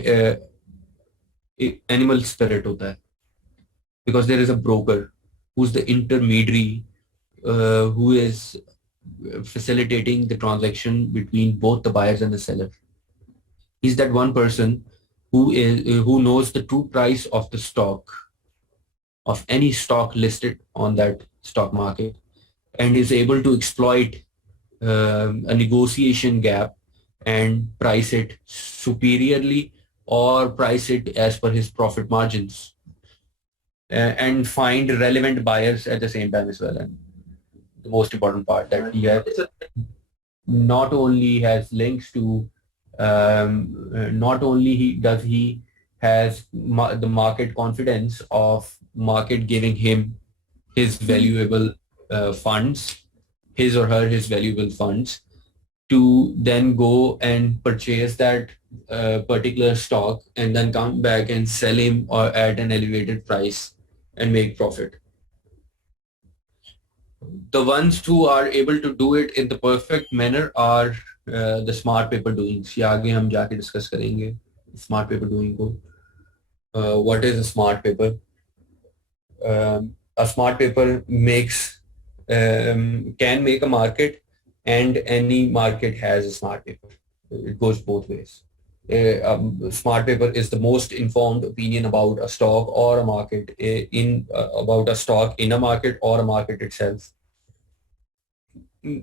एनिमल स्पिरिट होता है because there is a broker who's the intermediary who is facilitating the transaction between both the buyers and the seller. He's that one person who knows the true price of the stock, of any stock listed on that stock market, and is able to exploit a negotiation gap and price it superiorly or price it as per his profit margins, and find relevant buyers at the same time as well. And the most important part that he has not only has links to not only does he has the market confidence of market giving him his valuable funds, his valuable funds, to then go and purchase that particular stock and then come back and sell him or at an elevated price and make profit. The ones who are able to do it in the perfect manner are the smart paper doings. ये आगे हम जाके discuss करेंगे smart paper doing को. What is a smart paper? A smart paper can make a market, and any market has a smart paper. It goes both ways. Smart paper is the most informed opinion about a stock or a market about a stock in a market or a market itself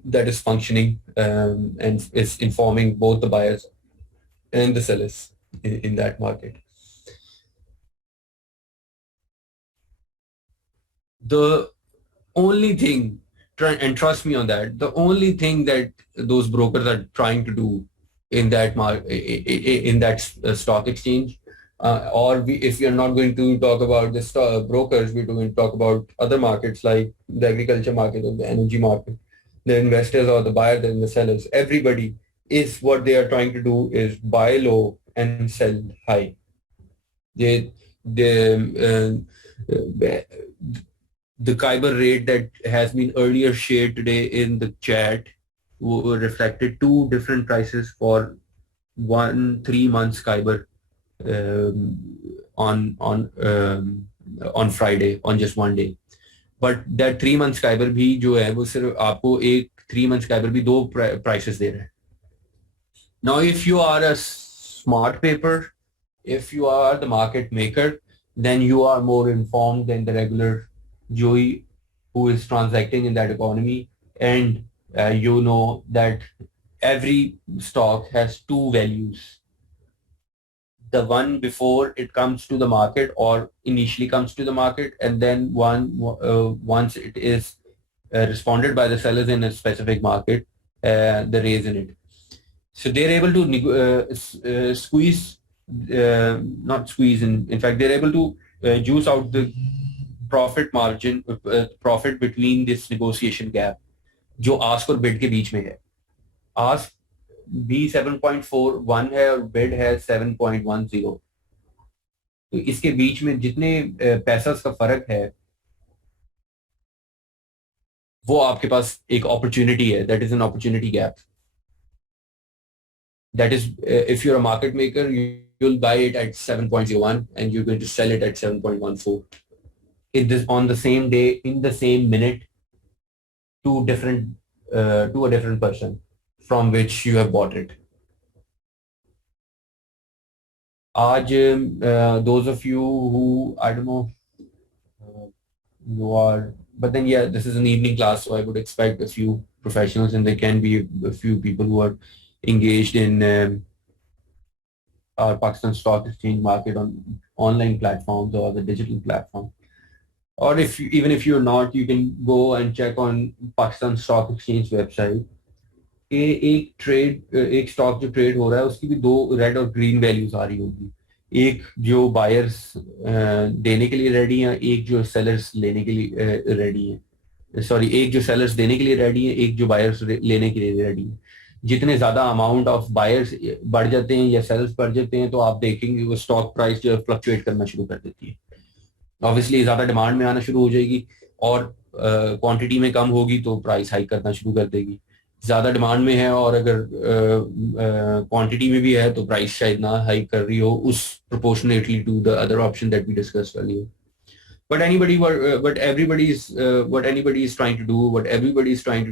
that is functioning and is informing both the buyers and the sellers in that market. The only thing, and trust me on that, the only thing that those brokers are trying to do in that stock exchange, if we are not going to talk about the brokers, we're going to talk about other markets like the agriculture market or the energy market, the investors or the buyers and the sellers. Everybody is what they are trying to do is buy low and sell high. The Kyber rate that has been earlier shared today in the chat reflected two different prices for 3 months Kyber um, on Friday on just one day. But that 3 months Kyber भी जो है वो सिर्फ आपको एक 3 months Kyber भी दो prices दे रहा है. Now, if you are a smart paper, if you are the market maker, then you are more informed than the regular Joey who is transacting in that economy. And you know that every stock has two values. The one before it comes to the market or initially comes to the market, and then once it is responded by the sellers in a specific market, the raise in it. So they're able to squeeze, not squeeze, in fact, they're able to juice out the profit margin, profit between this negotiation gap, जो ask और bid के बीच में है. Ask भी 7.41 है और bid है 7.10. तो इसके बीच में जितने पैसा का फर्क है वो आपके पास एक opportunity है. That is an opportunity gap. That is, if you're a market maker, you'll buy it at 7.01 and you're going to sell it at 7.14. It is on the same day, in the same minute, to a different person from which you have bought it. Those of you who, I don't know, you are, but then yeah, this is an evening class, so I would expect a few professionals, and there can be a few people who are engaged in our Pakistan Stock Exchange market on online platforms or the digital platform. Or even if you're not, you can go and check on Pakistan Stock Exchange website. एक stock जो trade हो रहा है उसकी भी दो red और green values आ रही होगी. एक जो बायर्स देने के लिए रेडी है, एक जो सेलर्स लेने के लिए रेडी है. सॉरी, एक जो सेलर्स देने के लिए रेडी है, एक जो बायर्स लेने के लिए रेडी है. जितने ज्यादा अमाउंट ऑफ बायर्स बढ़ जाते हैं या सेलर्स बढ़ जाते हैं तो आप देखेंगे वो स्टॉक प्राइस जो फ्लक्चुएट करना शुरू कर देती है. ऑब्वियसली ज्यादा डिमांड में आना शुरू हो जाएगी और क्वांटिटी में कम होगी तो प्राइस हाइक करना शुरू कर देगी. ज्यादा डिमांड में है और अगर क्वांटिटी में भी है तो प्राइस शायद ना हाइक कर रही हो उस proportionately to the other option that we discussed earlier. But what everybody is trying to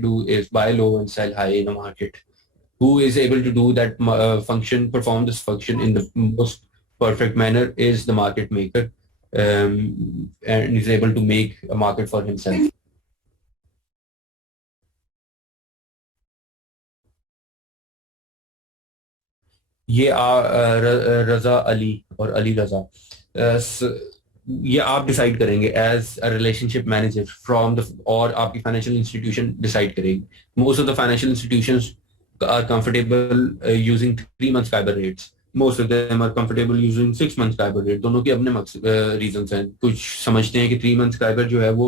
do is buy low and sell high in the market. Who is able to do that perform this function in the most perfect manner is the market maker, and is able to make a market for himself. ये रजा अली और अली रजा, ये आप decide करेंगे as a relationship manager from the, और आपकी financial institution decide करेगी. Most of the financial institutions are comfortable using 3 months Kyber rates. Most of them are comfortable using 6 months Kyber rate. दोनों के अपने रीजंस हैं. कुछ समझते हैं कि 3 months Kyber जो है वो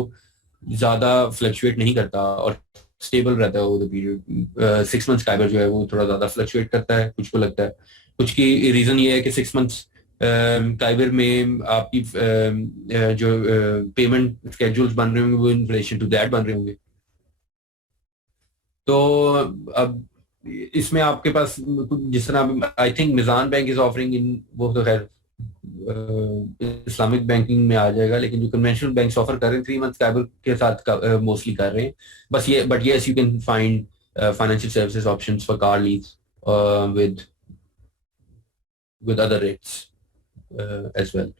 ज्यादा फ्लक्चुएट नहीं करता और स्टेबल रहता है over the period. 6 months Kyber जो है वो थोड़ा ज्यादा फ्लक्चुएट करता है, कुछ को लगता है. कुछ की रीजन ये है कि 6 months Kyber में आपकी जो पेमेंट स्केड्यूल्स बन रहे होंगे वो इन रिलेशन टू दैट बन रहे होंगे. तो अब इसमें आपके पास जिस तरह I think Meezan bank is offering in, वो तो खैर इस्लामिक बैंकिंग में आ जाएगा, लेकिन जो कन्वेंशनल बैंक्स ऑफर कर रहे हैं 3 months Kyber के साथ मोस्टली कर रहे हैं. बस ये, but yes you can find financial services options for car lease with other rates as well.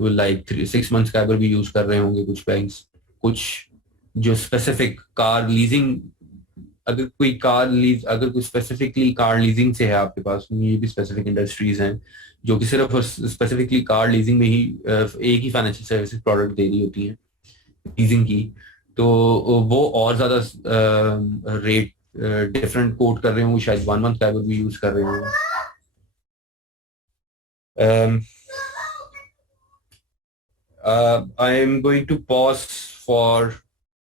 वो like 6 months Kyber भी यूज कर रहे होंगे कुछ बैंक्स. कुछ जो स्पेसिफिक कार लीजिंग, अगर कोई स्पेसिफिकली कार लीजिंग से है आपके पास, ये भी स्पेसिफिक इंडस्ट्रीज हैं जो कि सिर्फ स्पेसिफिकली कार लीजिंग में ही एक ही फाइनेंशियल सर्विसेज प्रोडक्ट दे रही होती हैं लीजिंग की, तो वो और ज्यादा रेट डिफरेंट कोट कर रहे होंगे. शायद 1 month Kyber भी यूज कर रहे होंगे. I am going to pause for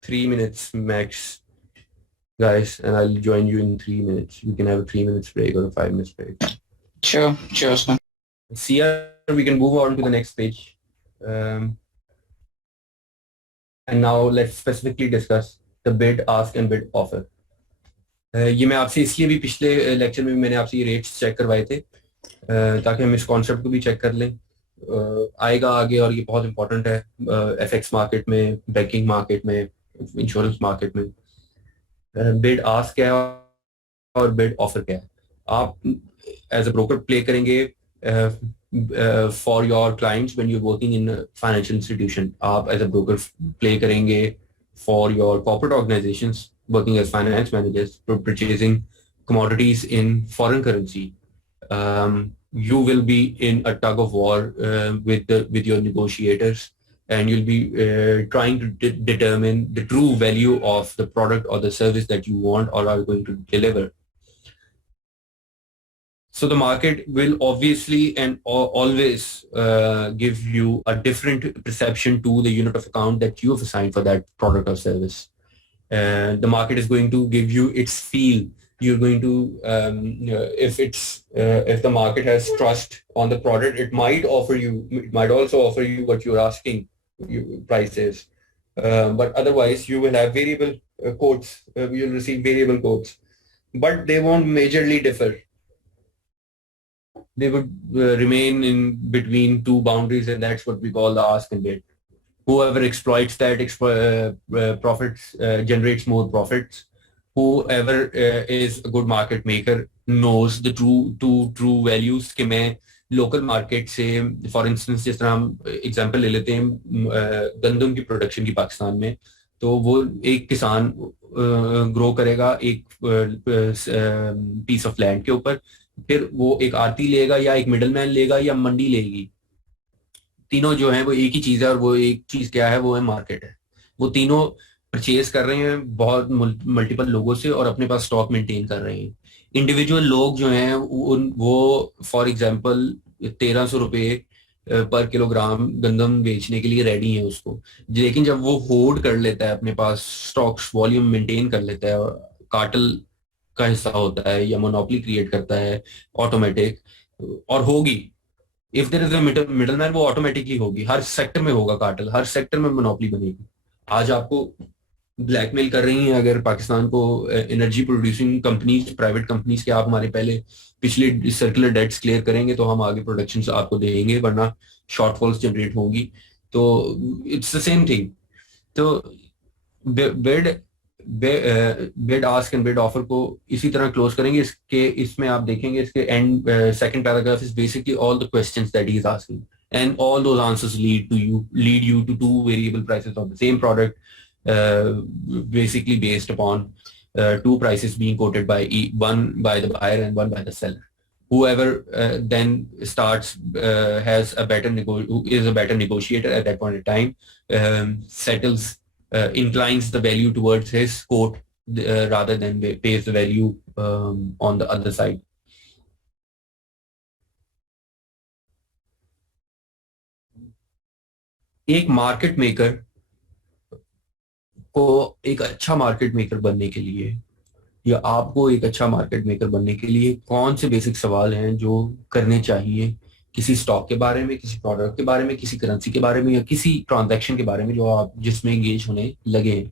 3 minutes max. guys, and I'll join you in 3 minutes. We can have a 3 minutes break or a 5 minutes break. Sure, sir. See, we can move on to the next page. And now let's specifically discuss the bid, ask and bid offer. ये मैं आपसे इसलिए भी पिछले lecture में मैंने आपसे ये रेट्स चेक करवाए थे ताकि हम इस कॉन्सेप्ट को भी चेक कर लें आएगा आगे और ये बहुत इंपॉर्टेंट है एफएक्स मार्केट में, बैंकिंग मार्केट में, इंश्योरेंस मार्केट में. बिड आस्क क्या है और बिड ऑफर क्या है. आप एज अ ब्रोकर प्ले करेंगे for your clients when you working in financial institution. आप एज अ ब्रोकर प्ले करेंगे for your corporate organisations working as finance managers, purchasing commodities in foreign currency. You will be in a tug of war with your negotiators, and you'll be trying to determine the true value of the product or the service that you want or are going to deliver. So the market will obviously and always give you a different perception to the unit of account that you have assigned for that product or service. The market is going to give you its feel. You're going to, if the market has trust on the product, it might also offer you what you're asking price is. But otherwise, you will have variable quotes. You'll receive variable quotes, but they won't majorly differ. They would remain in between two boundaries, and that's what we call the ask and bid. Whoever exploits that profits generates more profits. Whoever is a good market maker knows the true values कि मैं local market से, for instance, जिस तरह हम example ले लेते हैं गंदम की production की पाकिस्तान में, तो वो एक किसान grow करेगा एक piece of land के ऊपर, फिर वो एक आरती लेगा या एक middleman लेगा या मंडी लेगी. तीनों जो है वो एक ही चीज है और वो एक चीज क्या है, वो है मार्केट है. वो तीनों परचेज कर रहे हैं बहुत मल्टीपल लोगों से और अपने पास स्टॉक मेंटेन कर रहे हैं. इंडिविजुअल लोग जो हैं वो फॉर एग्जांपल 1300 रुपए पर किलोग्राम गंदम बेचने के लिए रेडी है उसको. लेकिन जब वो होल्ड कर लेता है अपने पास स्टॉक्स वॉल्यूम मेंटेन कर लेता है और कार्टेल का हिस्सा होता है या मोनोपोली क्रिएट करता है ऑटोमेटिक, और होगी if there is a middleman, वो ऑटोमेटिकली होगी. हर सेक्टर में होगा कार्टेल, हर सेक्टर में मोनोपोली बनेगी. आज आपको ब्लैकमेल कर रही हैं अगर पाकिस्तान को energy producing companies, private companies के आप हमारे पहले पिछले सर्कुलर डेट्स क्लियर करेंगे तो हम आगे प्रोडक्शन आपको देंगे, वरना शॉर्टफॉल्स जनरेट होंगी. तो इट्स द सेम थिंग. तो bid ask and bid offer को इसी तरह क्लोज करेंगे. इसमें आप देखेंगे इसके and second paragraph is basically all the questions that he is asking, and all those answers lead you to two variable prices of the same product, basically based upon two prices being quoted by one by the buyer and one by the seller. Whoever then starts has a better is a better negotiator at that point in time, settles inclines the value towards his quote rather than pays the value on the other side. एक market maker को एक अच्छा market maker बनने के लिए या आपको एक अच्छा मार्केट मेकर बनने के लिए कौन से बेसिक सवाल हैं जो करने चाहिए किसी स्टॉक के बारे में, किसी प्रोडक्ट के बारे में, किसी करेंसी के बारे में या किसी ट्रांजैक्शन के बारे में जो आप जिसमें एंगेज होने लगे.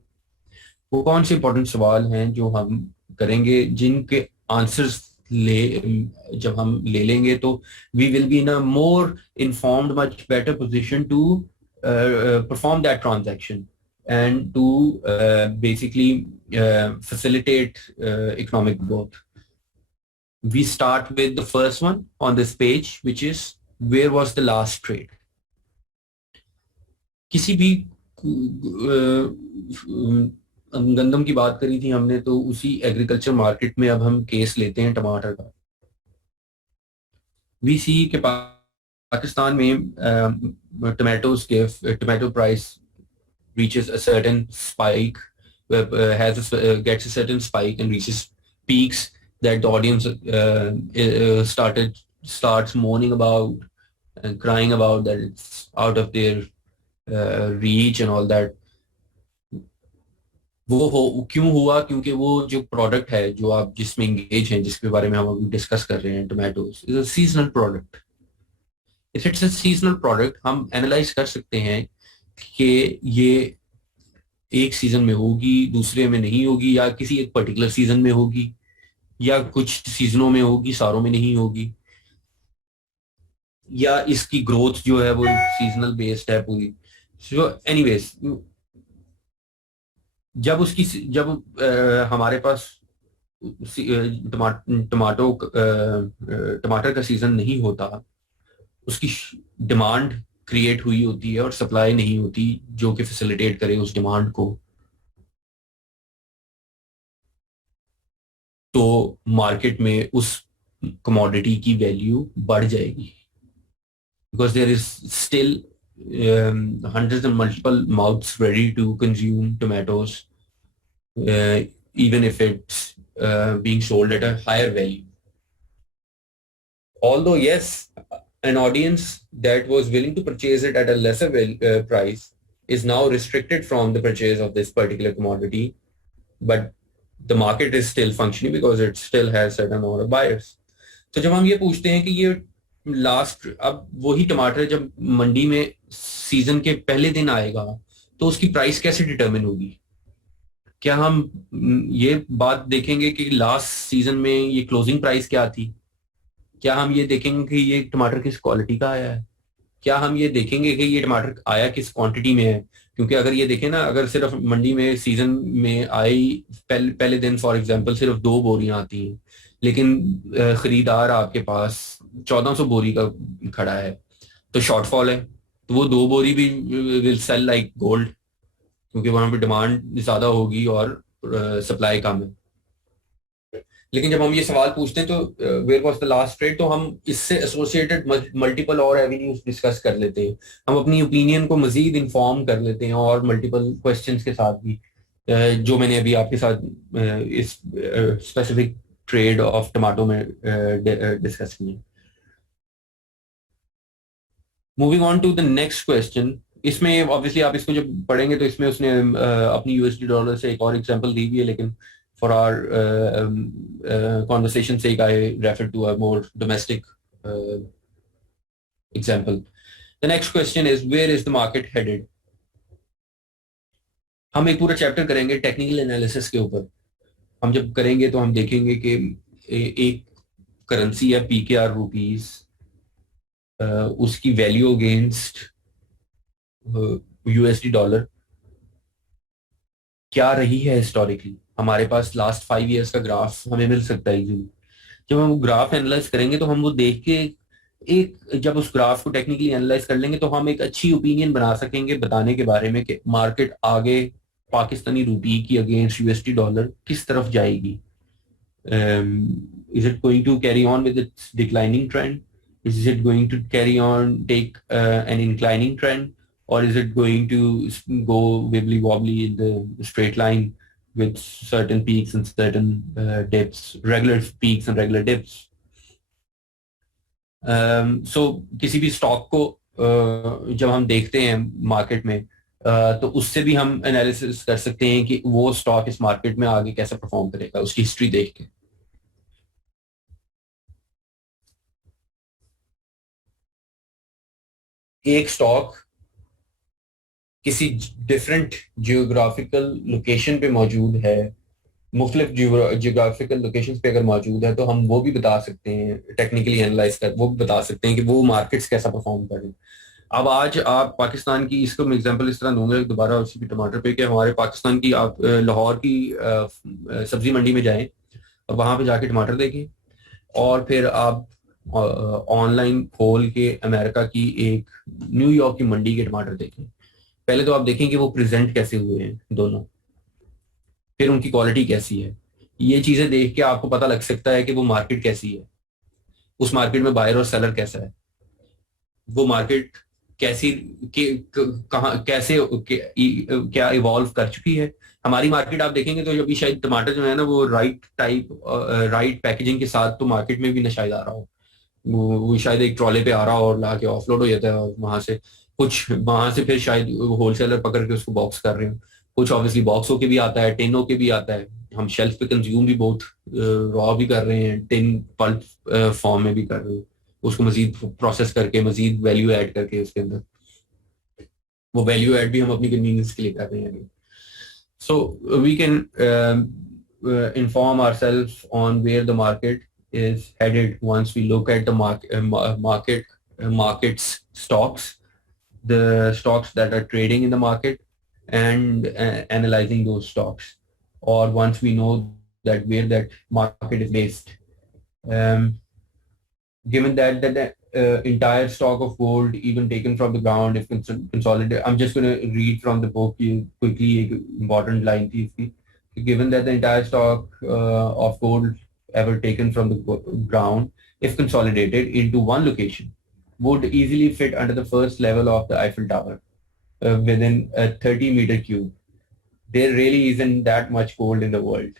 वो कौन से इंपॉर्टेंट सवाल हैं जो हम करेंगे, जिनके आंसर्स जब हम ले लेंगे तो we will be in a more informed, much better position to perform that transaction and to basically facilitate economic growth. We start with the first one on this page, which is where was the last trade. किसी भी गंदम की बात करी थी हमने, तो उसी एग्रीकल्चर मार्केट में अब हम केस लेते हैं टमाटर का. वी सी के Pakistan में tomato price reaches a certain spike, gets a certain spike and reaches peaks that the audience starts moaning about and crying about that it's out of their reach and all that. वो हो क्यों हुआ? क्योंकि वो जो product है जो आप जिसमें इंगेज हैं, जिसके बारे में हम अभी डिस्कस कर रहे हैं, tomatoes is a seasonal product. If it's a seasonal product, हम एनालाइज कर सकते हैं कि ये एक सीजन में होगी, दूसरे में नहीं होगी, या किसी एक पर्टिकुलर सीजन में होगी, या कुछ सीजनों में होगी, सारों में नहीं होगी, या इसकी ग्रोथ जो है वो सीजनल बेस्ड है पूरी। सो एनीवेज, जब हमारे पास टमाटर का सीजन नहीं होता, उसकी डिमांड क्रिएट हुई होती है और सप्लाई नहीं होती जो कि फैसिलिटेट करे उस डिमांड को, तो मार्केट में उस कमोडिटी की वैल्यू बढ़ जाएगी, because there is still hundreds and multiple mouths ready to consume tomatoes, even if it's being sold at a higher value. Although, yes, an audience that was willing to purchase it at a lesser price is now restricted from the purchase of this particular commodity, but the market is still functioning because it still has certain amount of buyers. तो जब हम ये पूछते हैं कि ये last, अब वही टमाटर जब मंडी में सीजन के पहले दिन आएगा तो उसकी प्राइस कैसे डिटरमिन होगी? क्या हम ये बात देखेंगे कि लास्ट सीजन में ये क्लोजिंग प्राइस क्या थी? क्या हम ये देखेंगे कि ये टमाटर किस क्वालिटी का आया है? क्या हम ये देखेंगे कि ये टमाटर आया किस क्वांटिटी में है? क्योंकि अगर ये देखें ना, अगर सिर्फ मंडी में सीजन में आई पहले दिन फॉर एग्जांपल सिर्फ 2 बोरियां आती हैं, लेकिन खरीदार आपके पास 1400 बोरी का खड़ा है, तो शॉर्टफॉल है, तो वो 2 बोरी भी विल सेल लाइक गोल्ड, क्योंकि वहां पे डिमांड ज्यादा होगी और सप्लाई कम है। लेकिन जब हम ये सवाल पूछते हैं तो where was the last trade, तो हम इससे एसोसिएटेड मल्टीपल और एवेन्यूज डिस्कस कर लेते हैं, हम अपनी ओपिनियन को मजीद इन्फॉर्म कर लेते हैं और मल्टीपल क्वेश्चंस के साथ भी, जो मैंने अभी आपके साथ इस स्पेसिफिक ट्रेड ऑफ टमाटो में डिस्कस किए। Moving on to the next question, इसमें ऑब्वियसली आप इसको जब पढ़ेंगे तो इसमें उसने अपनी यूएसडी डॉलर से एक और एग्जांपल दी हुई है, लेकिन for our conversation sake, I refer to a more domestic example. The next question is, where is the market headed? हम एक पूरा चैप्टर करेंगे टेक्निकल एनालिसिस के ऊपर। हम जब करेंगे तो हम देखेंगे कि एक करेंसी है पीकेआर रुपीस, उसकी वैल्यू अगेंस्ट यूएसडी डॉलर क्या रही है हिस्टोरिकली। हमारे पास लास्ट 5 ईयर्स का ग्राफ हमें मिल सकता है इजीली। जब हम ग्राफ एनालाइज करेंगे तो हम वो देख के जब उस ग्राफ को टेक्निकली एनालाइज कर लेंगे तो हम एक अच्छी ओपिनियन बना सकेंगे बताने के बारे में कि मार्केट आगे पाकिस्तानी रुपये की अगेंस्ट यूएसडी डॉलर किस तरफ जाएगी। Is it going to carry on with its declining trend? Is it going to carry on take an inclining trend? Or is it going to go wibbly wobbly in the straight line with certain peaks and certain dips, regular peaks and regular dips? So किसी भी stock को जब हम देखते हैं market में तो उससे भी हम एनालिसिस कर सकते हैं कि वो स्टॉक इस मार्केट में आगे कैसे परफॉर्म करेगा, उसकी हिस्ट्री देख के। एक स्टॉक किसी डिफरेंट जियोग्राफिकल लोकेशन पे मौजूद है, मुख्तलिफ जियोग्राफिकल लोकेशंस पे अगर मौजूद है, तो हम वो भी बता सकते हैं टेक्निकली एनालाइज कर, वो भी बता सकते हैं कि वो मार्केट्स कैसा परफॉर्म कर रहे हैं। अब आज आप पाकिस्तान की, इसको मैं एग्जांपल इस तरह दूंगा दोबारा उसी भी टमाटर पे, कि हमारे पाकिस्तान की आप लाहौर की सब्जी मंडी में जाएं और वहां पे जाके टमाटर देखें, और फिर आप ऑनलाइन खोल के अमेरिका की एक न्यूयॉर्क की मंडी के टमाटर देखें। पहले तो आप देखें कि वो प्रेजेंट कैसे हुए हैं दोनों, फिर उनकी क्वालिटी कैसी है। ये चीजें देख के आपको पता लग सकता है कि वो मार्केट कैसी है, उस मार्केट में बायर और सेलर कैसा है, वो मार्केट कैसी कहाँ कैसे क्या इवॉल्व कर चुकी है। हमारी मार्केट आप देखेंगे तो अभी शायद टमाटर जो है ना वो राइट पैकेजिंग के साथ तो मार्केट में भी ना शायद आ रहा हो, वो शायद एक ट्रॉले पे आ रहा हो और ला के ऑफलोड हो जाता है, और वहां से फिर शायद होलसेलर पकड़ के उसको बॉक्स कर रहे हो, कुछ ऑब्वियसली बॉक्स होके भी आता है, टिन होके भी आता है, हम शेल्फ पे कंज्यूम भी बहुत रॉ भी कर रहे हैं, टिन पल्प फॉर्म में भी कर रहे हैं, उसको मजीद प्रोसेस करके मजीद वैल्यू ऐड करके उसके अंदर, वो वैल्यू ऐड भी हम अपनी कन्वीनियंस के लिए कर रहे हैं. So we can inform ourselves on where the market is headed once we look at the market's stocks, the stocks that are trading in the market, and analyzing those stocks, or once we know that where that market is based. Given that the entire stock of gold, even taken from the ground, if consolidated, I'm just going to read from the book quickly, important line thi iski. Given that the entire stock of gold ever taken from the ground, if consolidated into one location, would easily fit under the first level of the Eiffel Tower within a 30-meter cube. There really isn't that much gold in the world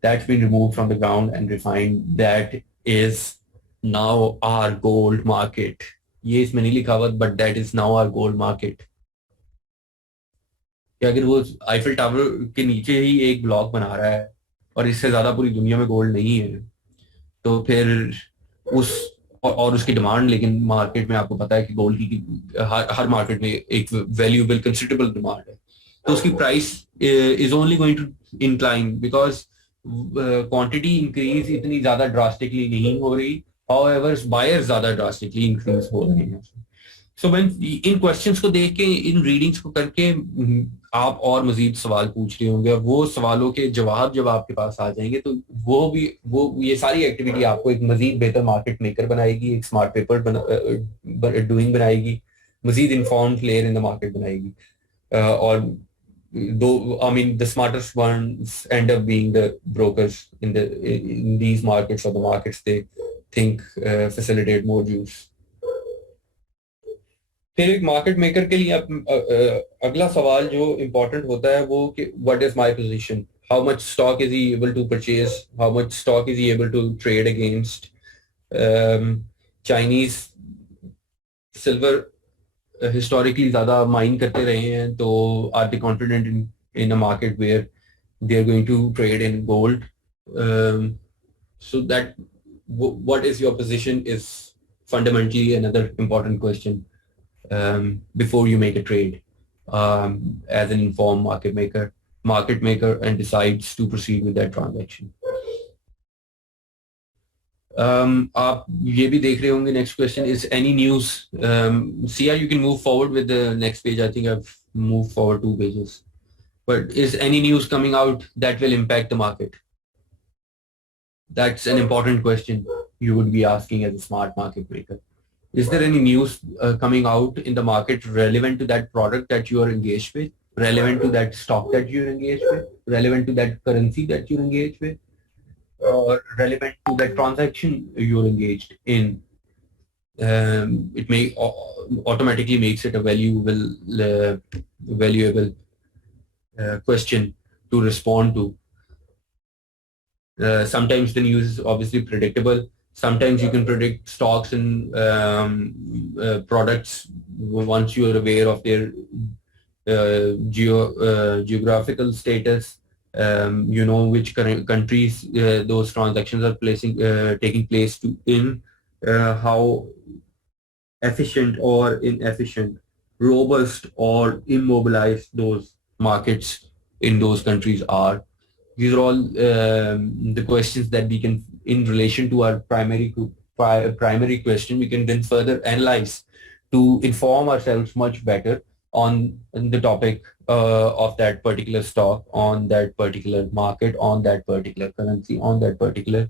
that's been removed from the ground and refined. That is now our gold market. ये इसमें नहीं लिखा हुआ, but that is now our gold market. कि अगर वो Eiffel tower के नीचे ही एक ब्लॉक बना रहा है और इससे ज्यादा पूरी दुनिया में गोल्ड नहीं है, तो फिर उस और उसकी डिमांड, लेकिन मार्केट में आपको पता है कि गोल्ड की हर मार्केट में एक वैल्यूएबल कंसिडरेबल डिमांड है, तो उसकी price is only going to incline because quantity increase इतनी ज्यादा ड्रास्टिकली नहीं हो रही, however buyers ज्यादा ड्रास्टिकली इंक्रीज हो रहे हैं. सो व्हेन इन क्वेश्चंस को देख के, इन रीडिंग्स को करके आप और मजीद सवाल पूछ रहे होंगे, वो सवालों के जवाब जब आपके पास आ जाएंगे तो वो ये सारी एक्टिविटी आपको एक मजीद बेहतर मार्केट मेकर बनाएगी, एक स्मार्ट पेपर डूइंग बनाएगी, मजीद informed player in the market बनाएगी. और the smartest ones end up being the brokers in these markets, or the markets they think facilitate more use. फिर एक मार्केट मेकर के लिए अगला सवाल जो इम्पोर्टेंट होता है वो कि what is my position, how much stock is he able to purchase, how much stock is he able to trade against. Chinese silver historically ज्यादा माइन करते रहे हैं, तो are they confident in a market where they are going to trade in gold. So that what is your position is fundamentally another important question before you make a trade as an informed market maker and decides to proceed with that transaction. आप ये भी देख रहे होंगे, next question is any news. Sia, you can move forward with the next page. I think I've moved forward 2 pages. But is any news coming out that will impact the market? That's an important question you would be asking as a smart market maker. Is there any news coming out in the market relevant to that product that you are engaged with, relevant to that stock that you're engaged with, relevant to that currency that you're engaged with, or relevant to that transaction you're engaged in? It may automatically makes it a valuable question to respond to. Sometimes the news is obviously predictable. Sometimes you can predict stocks and products once you are aware of their geographical status. You know which countries those transactions are taking place in, how efficient or inefficient, robust or immobilized those markets in those countries are. These are all the questions that we can, in relation to our primary question, we can then further analyze to inform ourselves much better on the topic of that particular stock, on that particular market, on that particular currency, on that particular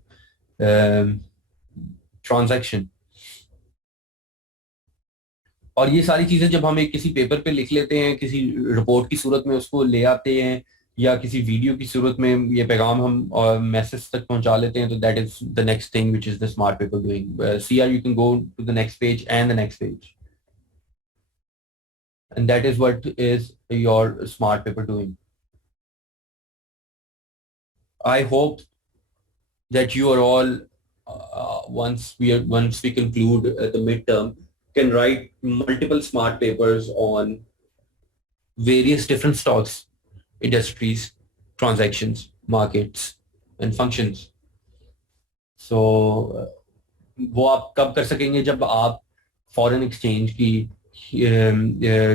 transaction. और ये सारी चीजें जब हम एक किसी paper पे लिख लेते हैं, किसी रिपोर्ट की सूरत में उसको ले आते हैं, या किसी वीडियो की सूरत में ये पैगाम हम मैसेज तक पहुंचा लेते हैं, तो that is the next thing which is the smart paper doing. CR, you can go to the next page and the next page, and that is what is your smart paper doing. I hope that you are all once we conclude the midterm can write multiple smart papers on various different stocks industries, transactions, markets, and functions. So वो आप कब कर सकेंगे जब आप foreign exchange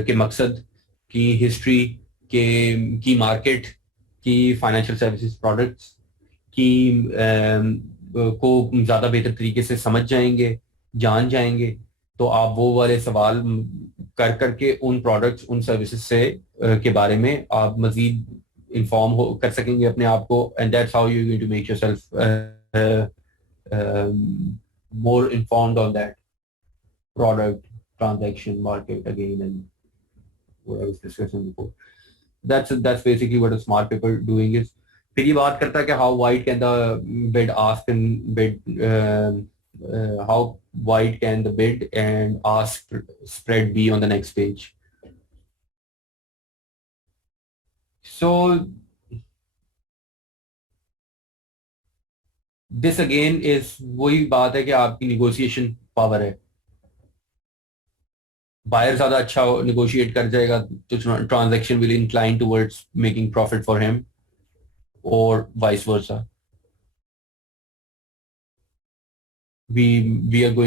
के मकसद की हिस्ट्री की मार्केट की फाइनेंशियल सर्विसेज प्रोडक्ट्स की को ज़्यादा बेहतर तरीके से समझ जाएंगे, जान जाएंगे, तो आप वो वाले सवाल कर करके उन प्रोडक्ट्स, उन सर्विसेज से के बारे में आप मजीद इन्फॉर्म कर सकेंगे अपने आप को, and that's how you going to make yourself more informed on that product, transaction, market again, and what I was discussing before. That's basically what a smart people doing is. फिर ये बात करता है कि how wide can the bid ask and bid how wide can the bid and ask spread be on the next page. So this again is वही बात है कि आपकी negotiation power है. Buyer ज़्यादा अच्छा negotiate कर जाएगा तो transaction will incline towards making profit for him, or vice versa. We're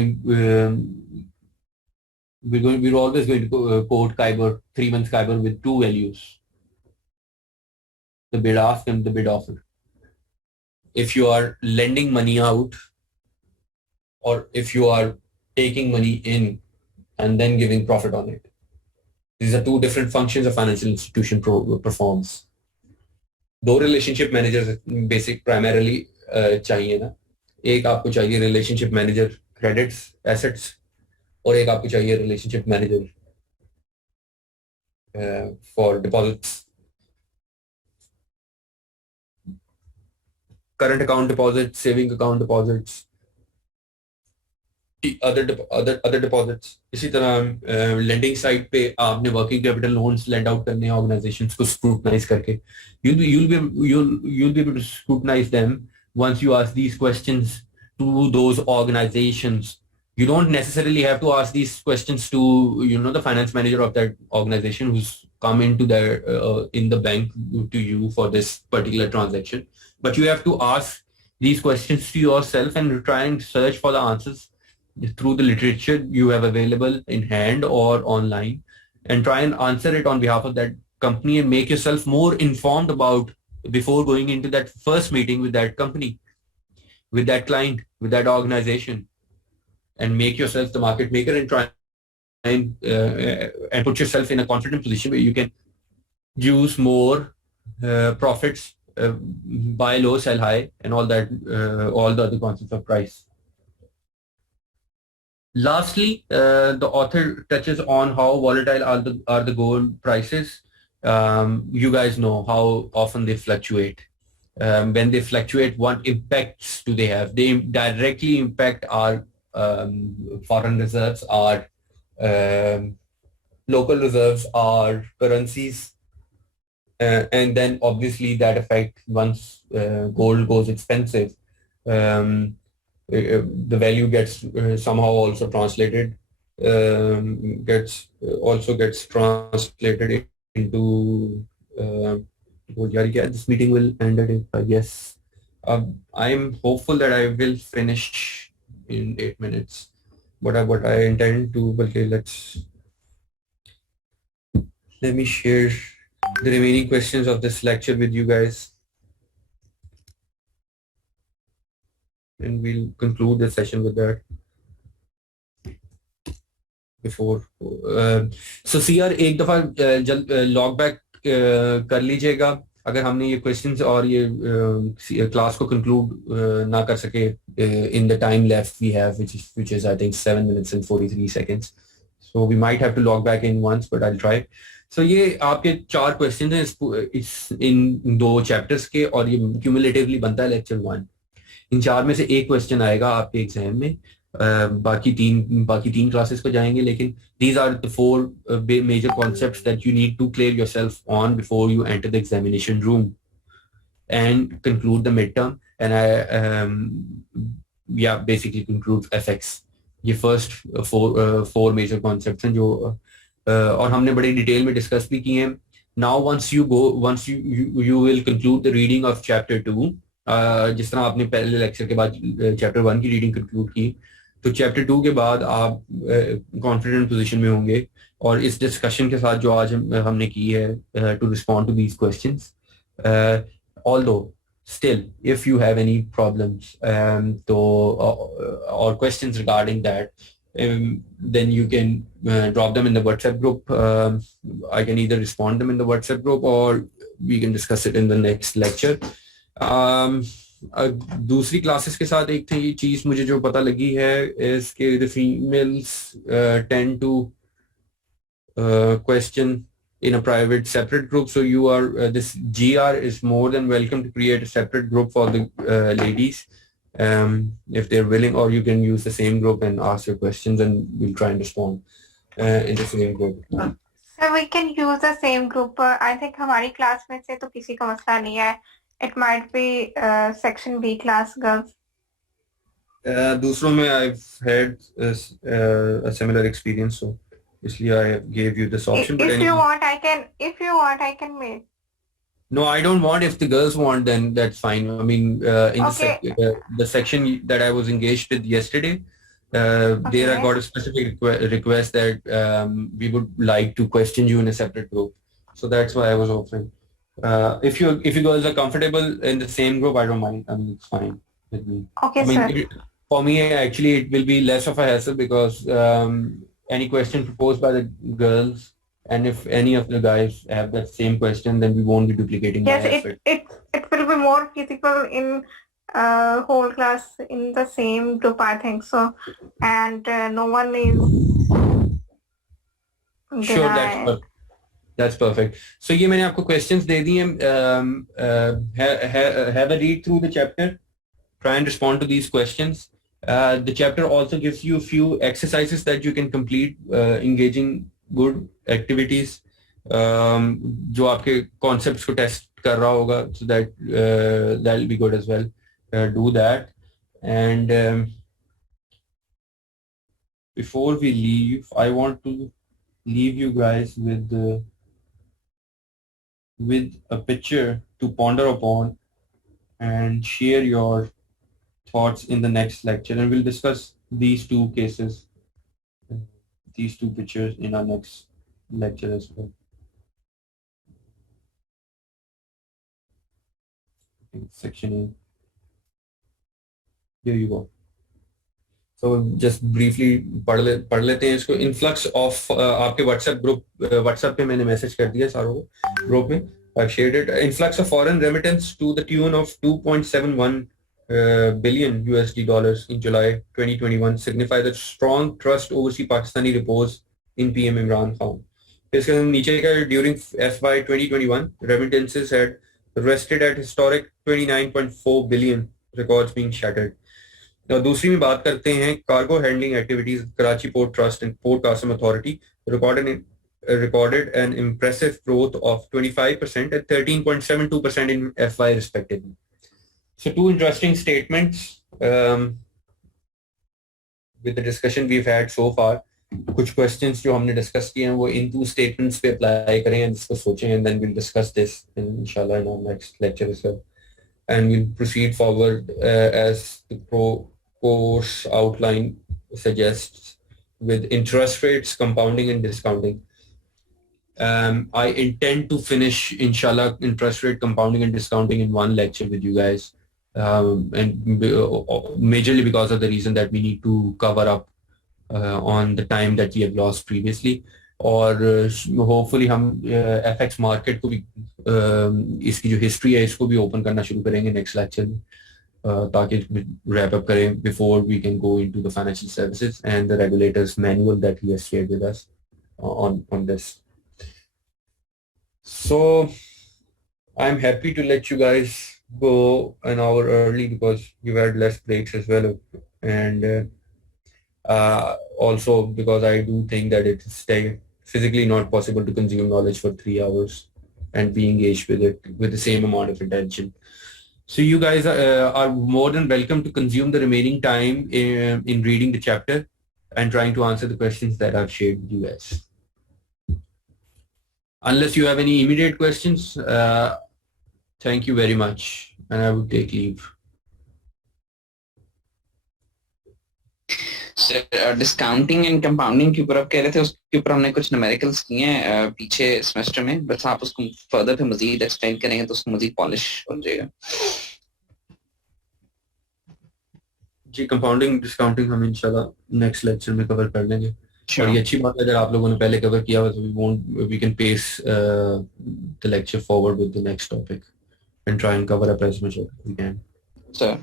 always going to quote Kyber, 3 months Kyber with two values: the bid ask and the bid offer. If you are lending money out, or if you are taking money in and then giving profit on it, these are two different functions a financial institution performs. दो relationship managers basic primarily चाहिए ना. एक आपको चाहिए relationship manager credits, assets, और एक आपको चाहिए relationship manager for deposits. Current account deposits, saving account deposits, other deposits. इसी तरह lending side पे आपने working capital loans lend out करने हैं organizations को scrutinize करके. You'll be able to scrutinize them once you ask these questions to those organizations. You don't necessarily have to ask these questions to the finance manager of that organization who's come into their in the bank to you for this particular transaction. But you have to ask these questions to yourself and try and search for the answers through the literature you have available in hand or online, and try and answer it on behalf of that company and make yourself more informed about before going into that first meeting with that company, with that client, with that organization, and make yourself the market maker and try and put yourself in a confident position where you can use more profits, buy low, sell high, and all that, all the other concepts of price. Lastly, the author touches on how volatile are the gold prices. You guys know how often they fluctuate. When they fluctuate, what impacts do they have? They directly impact our foreign reserves, our local reserves, our currencies, and then obviously that effect once gold goes expensive, the value gets somehow also translated, gets translated into this meeting will end at 8. Yes, I'm hopeful that I will finish in 8 minutes. What I intend to, okay, let me share the remaining questions of this lecture with you guys, and we'll conclude the session with that. Before so CR एक दफा log back कर लीजिएगा अगर हमने ये questions और ये class को conclude ना कर सके in the time left we have, which is I think 7 minutes and 43 seconds. So we might have to log back in once, but I'll try. So ये आपके 4 questions हैं इन 2 chapters के, और ये cumulatively बनता है lecture 1. इन 4 में से एक क्वेश्चन आएगा आपके एग्जाम में, बाकी तीन क्लासेस को जाएंगे, लेकिन these are the 4 major concepts that you need to clear yourself on before you enter the examination room and conclude the midterm, and basically conclude FX. ये first 4 major concepts हैं जो और हमने बड़ी डिटेल में डिस्कस भी किए हैं. Now once you will conclude the reading of chapter 2, जिस तरह आपने पहले लेक्चर के बाद चैप्टर 1 की रीडिंग कंक्लूड की, तो चैप्टर 2 के बाद आप कॉन्फिडेंट पोजीशन में होंगे और इस डिस्कशन के साथ जो आज हमने की है to respond to these questions, although still if you have any problems or questions regarding that, then you can drop them in the WhatsApp group. I can either respond them in the WhatsApp group or we can discuss it in the next lecture. दूसरी classes के साथ एक थी चीज मुझे जो पता लगी है is कि the females tend to question in a private separate group, so you are this GR is more than welcome to create a separate group for the ladies if they're willing, or you can use the same group and ask your questions and we'll try and respond in the same group. So we can use the same group. I think हमारी class में से तो किसी का मसला नहीं है. It might be section B class girls. दूसरों में I've had a similar experience, so इसलिए I gave you this option. If you want, I can make. No, I don't want. If the girls want, then that's fine. I mean, in the section that I was engaged with yesterday, there I got a specific request that we would like to question you in a separate group. So that's why I was offering. If you girls are comfortable in the same group, I don't mind. I mean, it's fine with me. Okay, sir. For me, actually, it will be less of a hassle because any question proposed by the girls, and if any of the guys have that same question, then we won't be duplicating. Yes, it will be more feasible in whole class in the same group, I think so, and no one is sure. That's perfect. So ये मैंने आपको questions दे दिए. Have a read through the chapter. Try and respond to these questions. The chapter also gives you a few exercises that you can complete, engaging good activities, जो आपके concepts को test कर रहा होगा, so that that'll be good as well. Do that, and before we leave, I want to leave you guys with a picture to ponder upon and share your thoughts in the next lecture, and we'll discuss these two cases, these two pictures in our next lecture as well. Section A. Here you go. So just briefly पढ़ लेते हैं इसको. Influx of आपके WhatsApp पे मैंने message कर दिया सारों को ग्रुप में. I've shared it. Influx of foreign remittance to the tune of 2.71 billion USD dollars in July 2021 signify the strong trust overseas Pakistani repose in PM Imran Khan. इसके नीचे का during FY 2021 remittances had rested at historic 29.4 billion, records being shattered. Now दूसरी में बात करते हैं cargo handling activities. Karachi Port Trust and Port Qasim Authority recorded an impressive growth of 25% and 13.72% in FY respectively. So two interesting statements with the discussion we've had so far. कुछ questions जो हमने discuss किए हैं वो इन two statements पे apply करें and इसको सोचें, and then we'll discuss this inshallah in our next lecture as well. And we'll proceed forward as the course outline suggests, with interest rates, compounding and discounting. I intend to finish inshallah interest rate, compounding and discounting in one lecture with you guys, and majorly because of the reason that we need to cover up on the time that we have lost previously, और hopefully हम FX market को भी इसकी जो history है इसको भी open करना शुरू करेंगे next lecture में, ताकि wrap up करें before we can go into the financial services and the regulators manual that he has shared with us on this. So I'm happy to let you guys go an hour early because you've had less breaks as well, and also because I do think that it's physically not possible to consume knowledge for 3 hours and be engaged with it with the same amount of attention. So you guys are more than welcome to consume the remaining time in reading the chapter and trying to answer the questions that I've shared with you guys. unless you have any immediate questions, thank you very much, and I would take leave. Discounting and compounding के ऊपर आप कह रहे थे, उसके ऊपर हमने कुछ न्यूमेरिकल्स किए हैं पीछे सेमेस्टर में, बस आप उसको फर्दर फिर मजीद एक्सप्लेन करेंगे तो उसको मजीद पॉलिश हो जाएगा. जी, कंपाउंडिंग डिस्काउंटिंग हम इंशाल्लाह नेक्स्ट लेक्चर में कवर कर लेंगे. और ये अच्छी बात है अगर आप लोगों ने पहले कवर किया हुआ तो we can pace the lecture forward with the next topic and try and cover up as much as we can. Sir.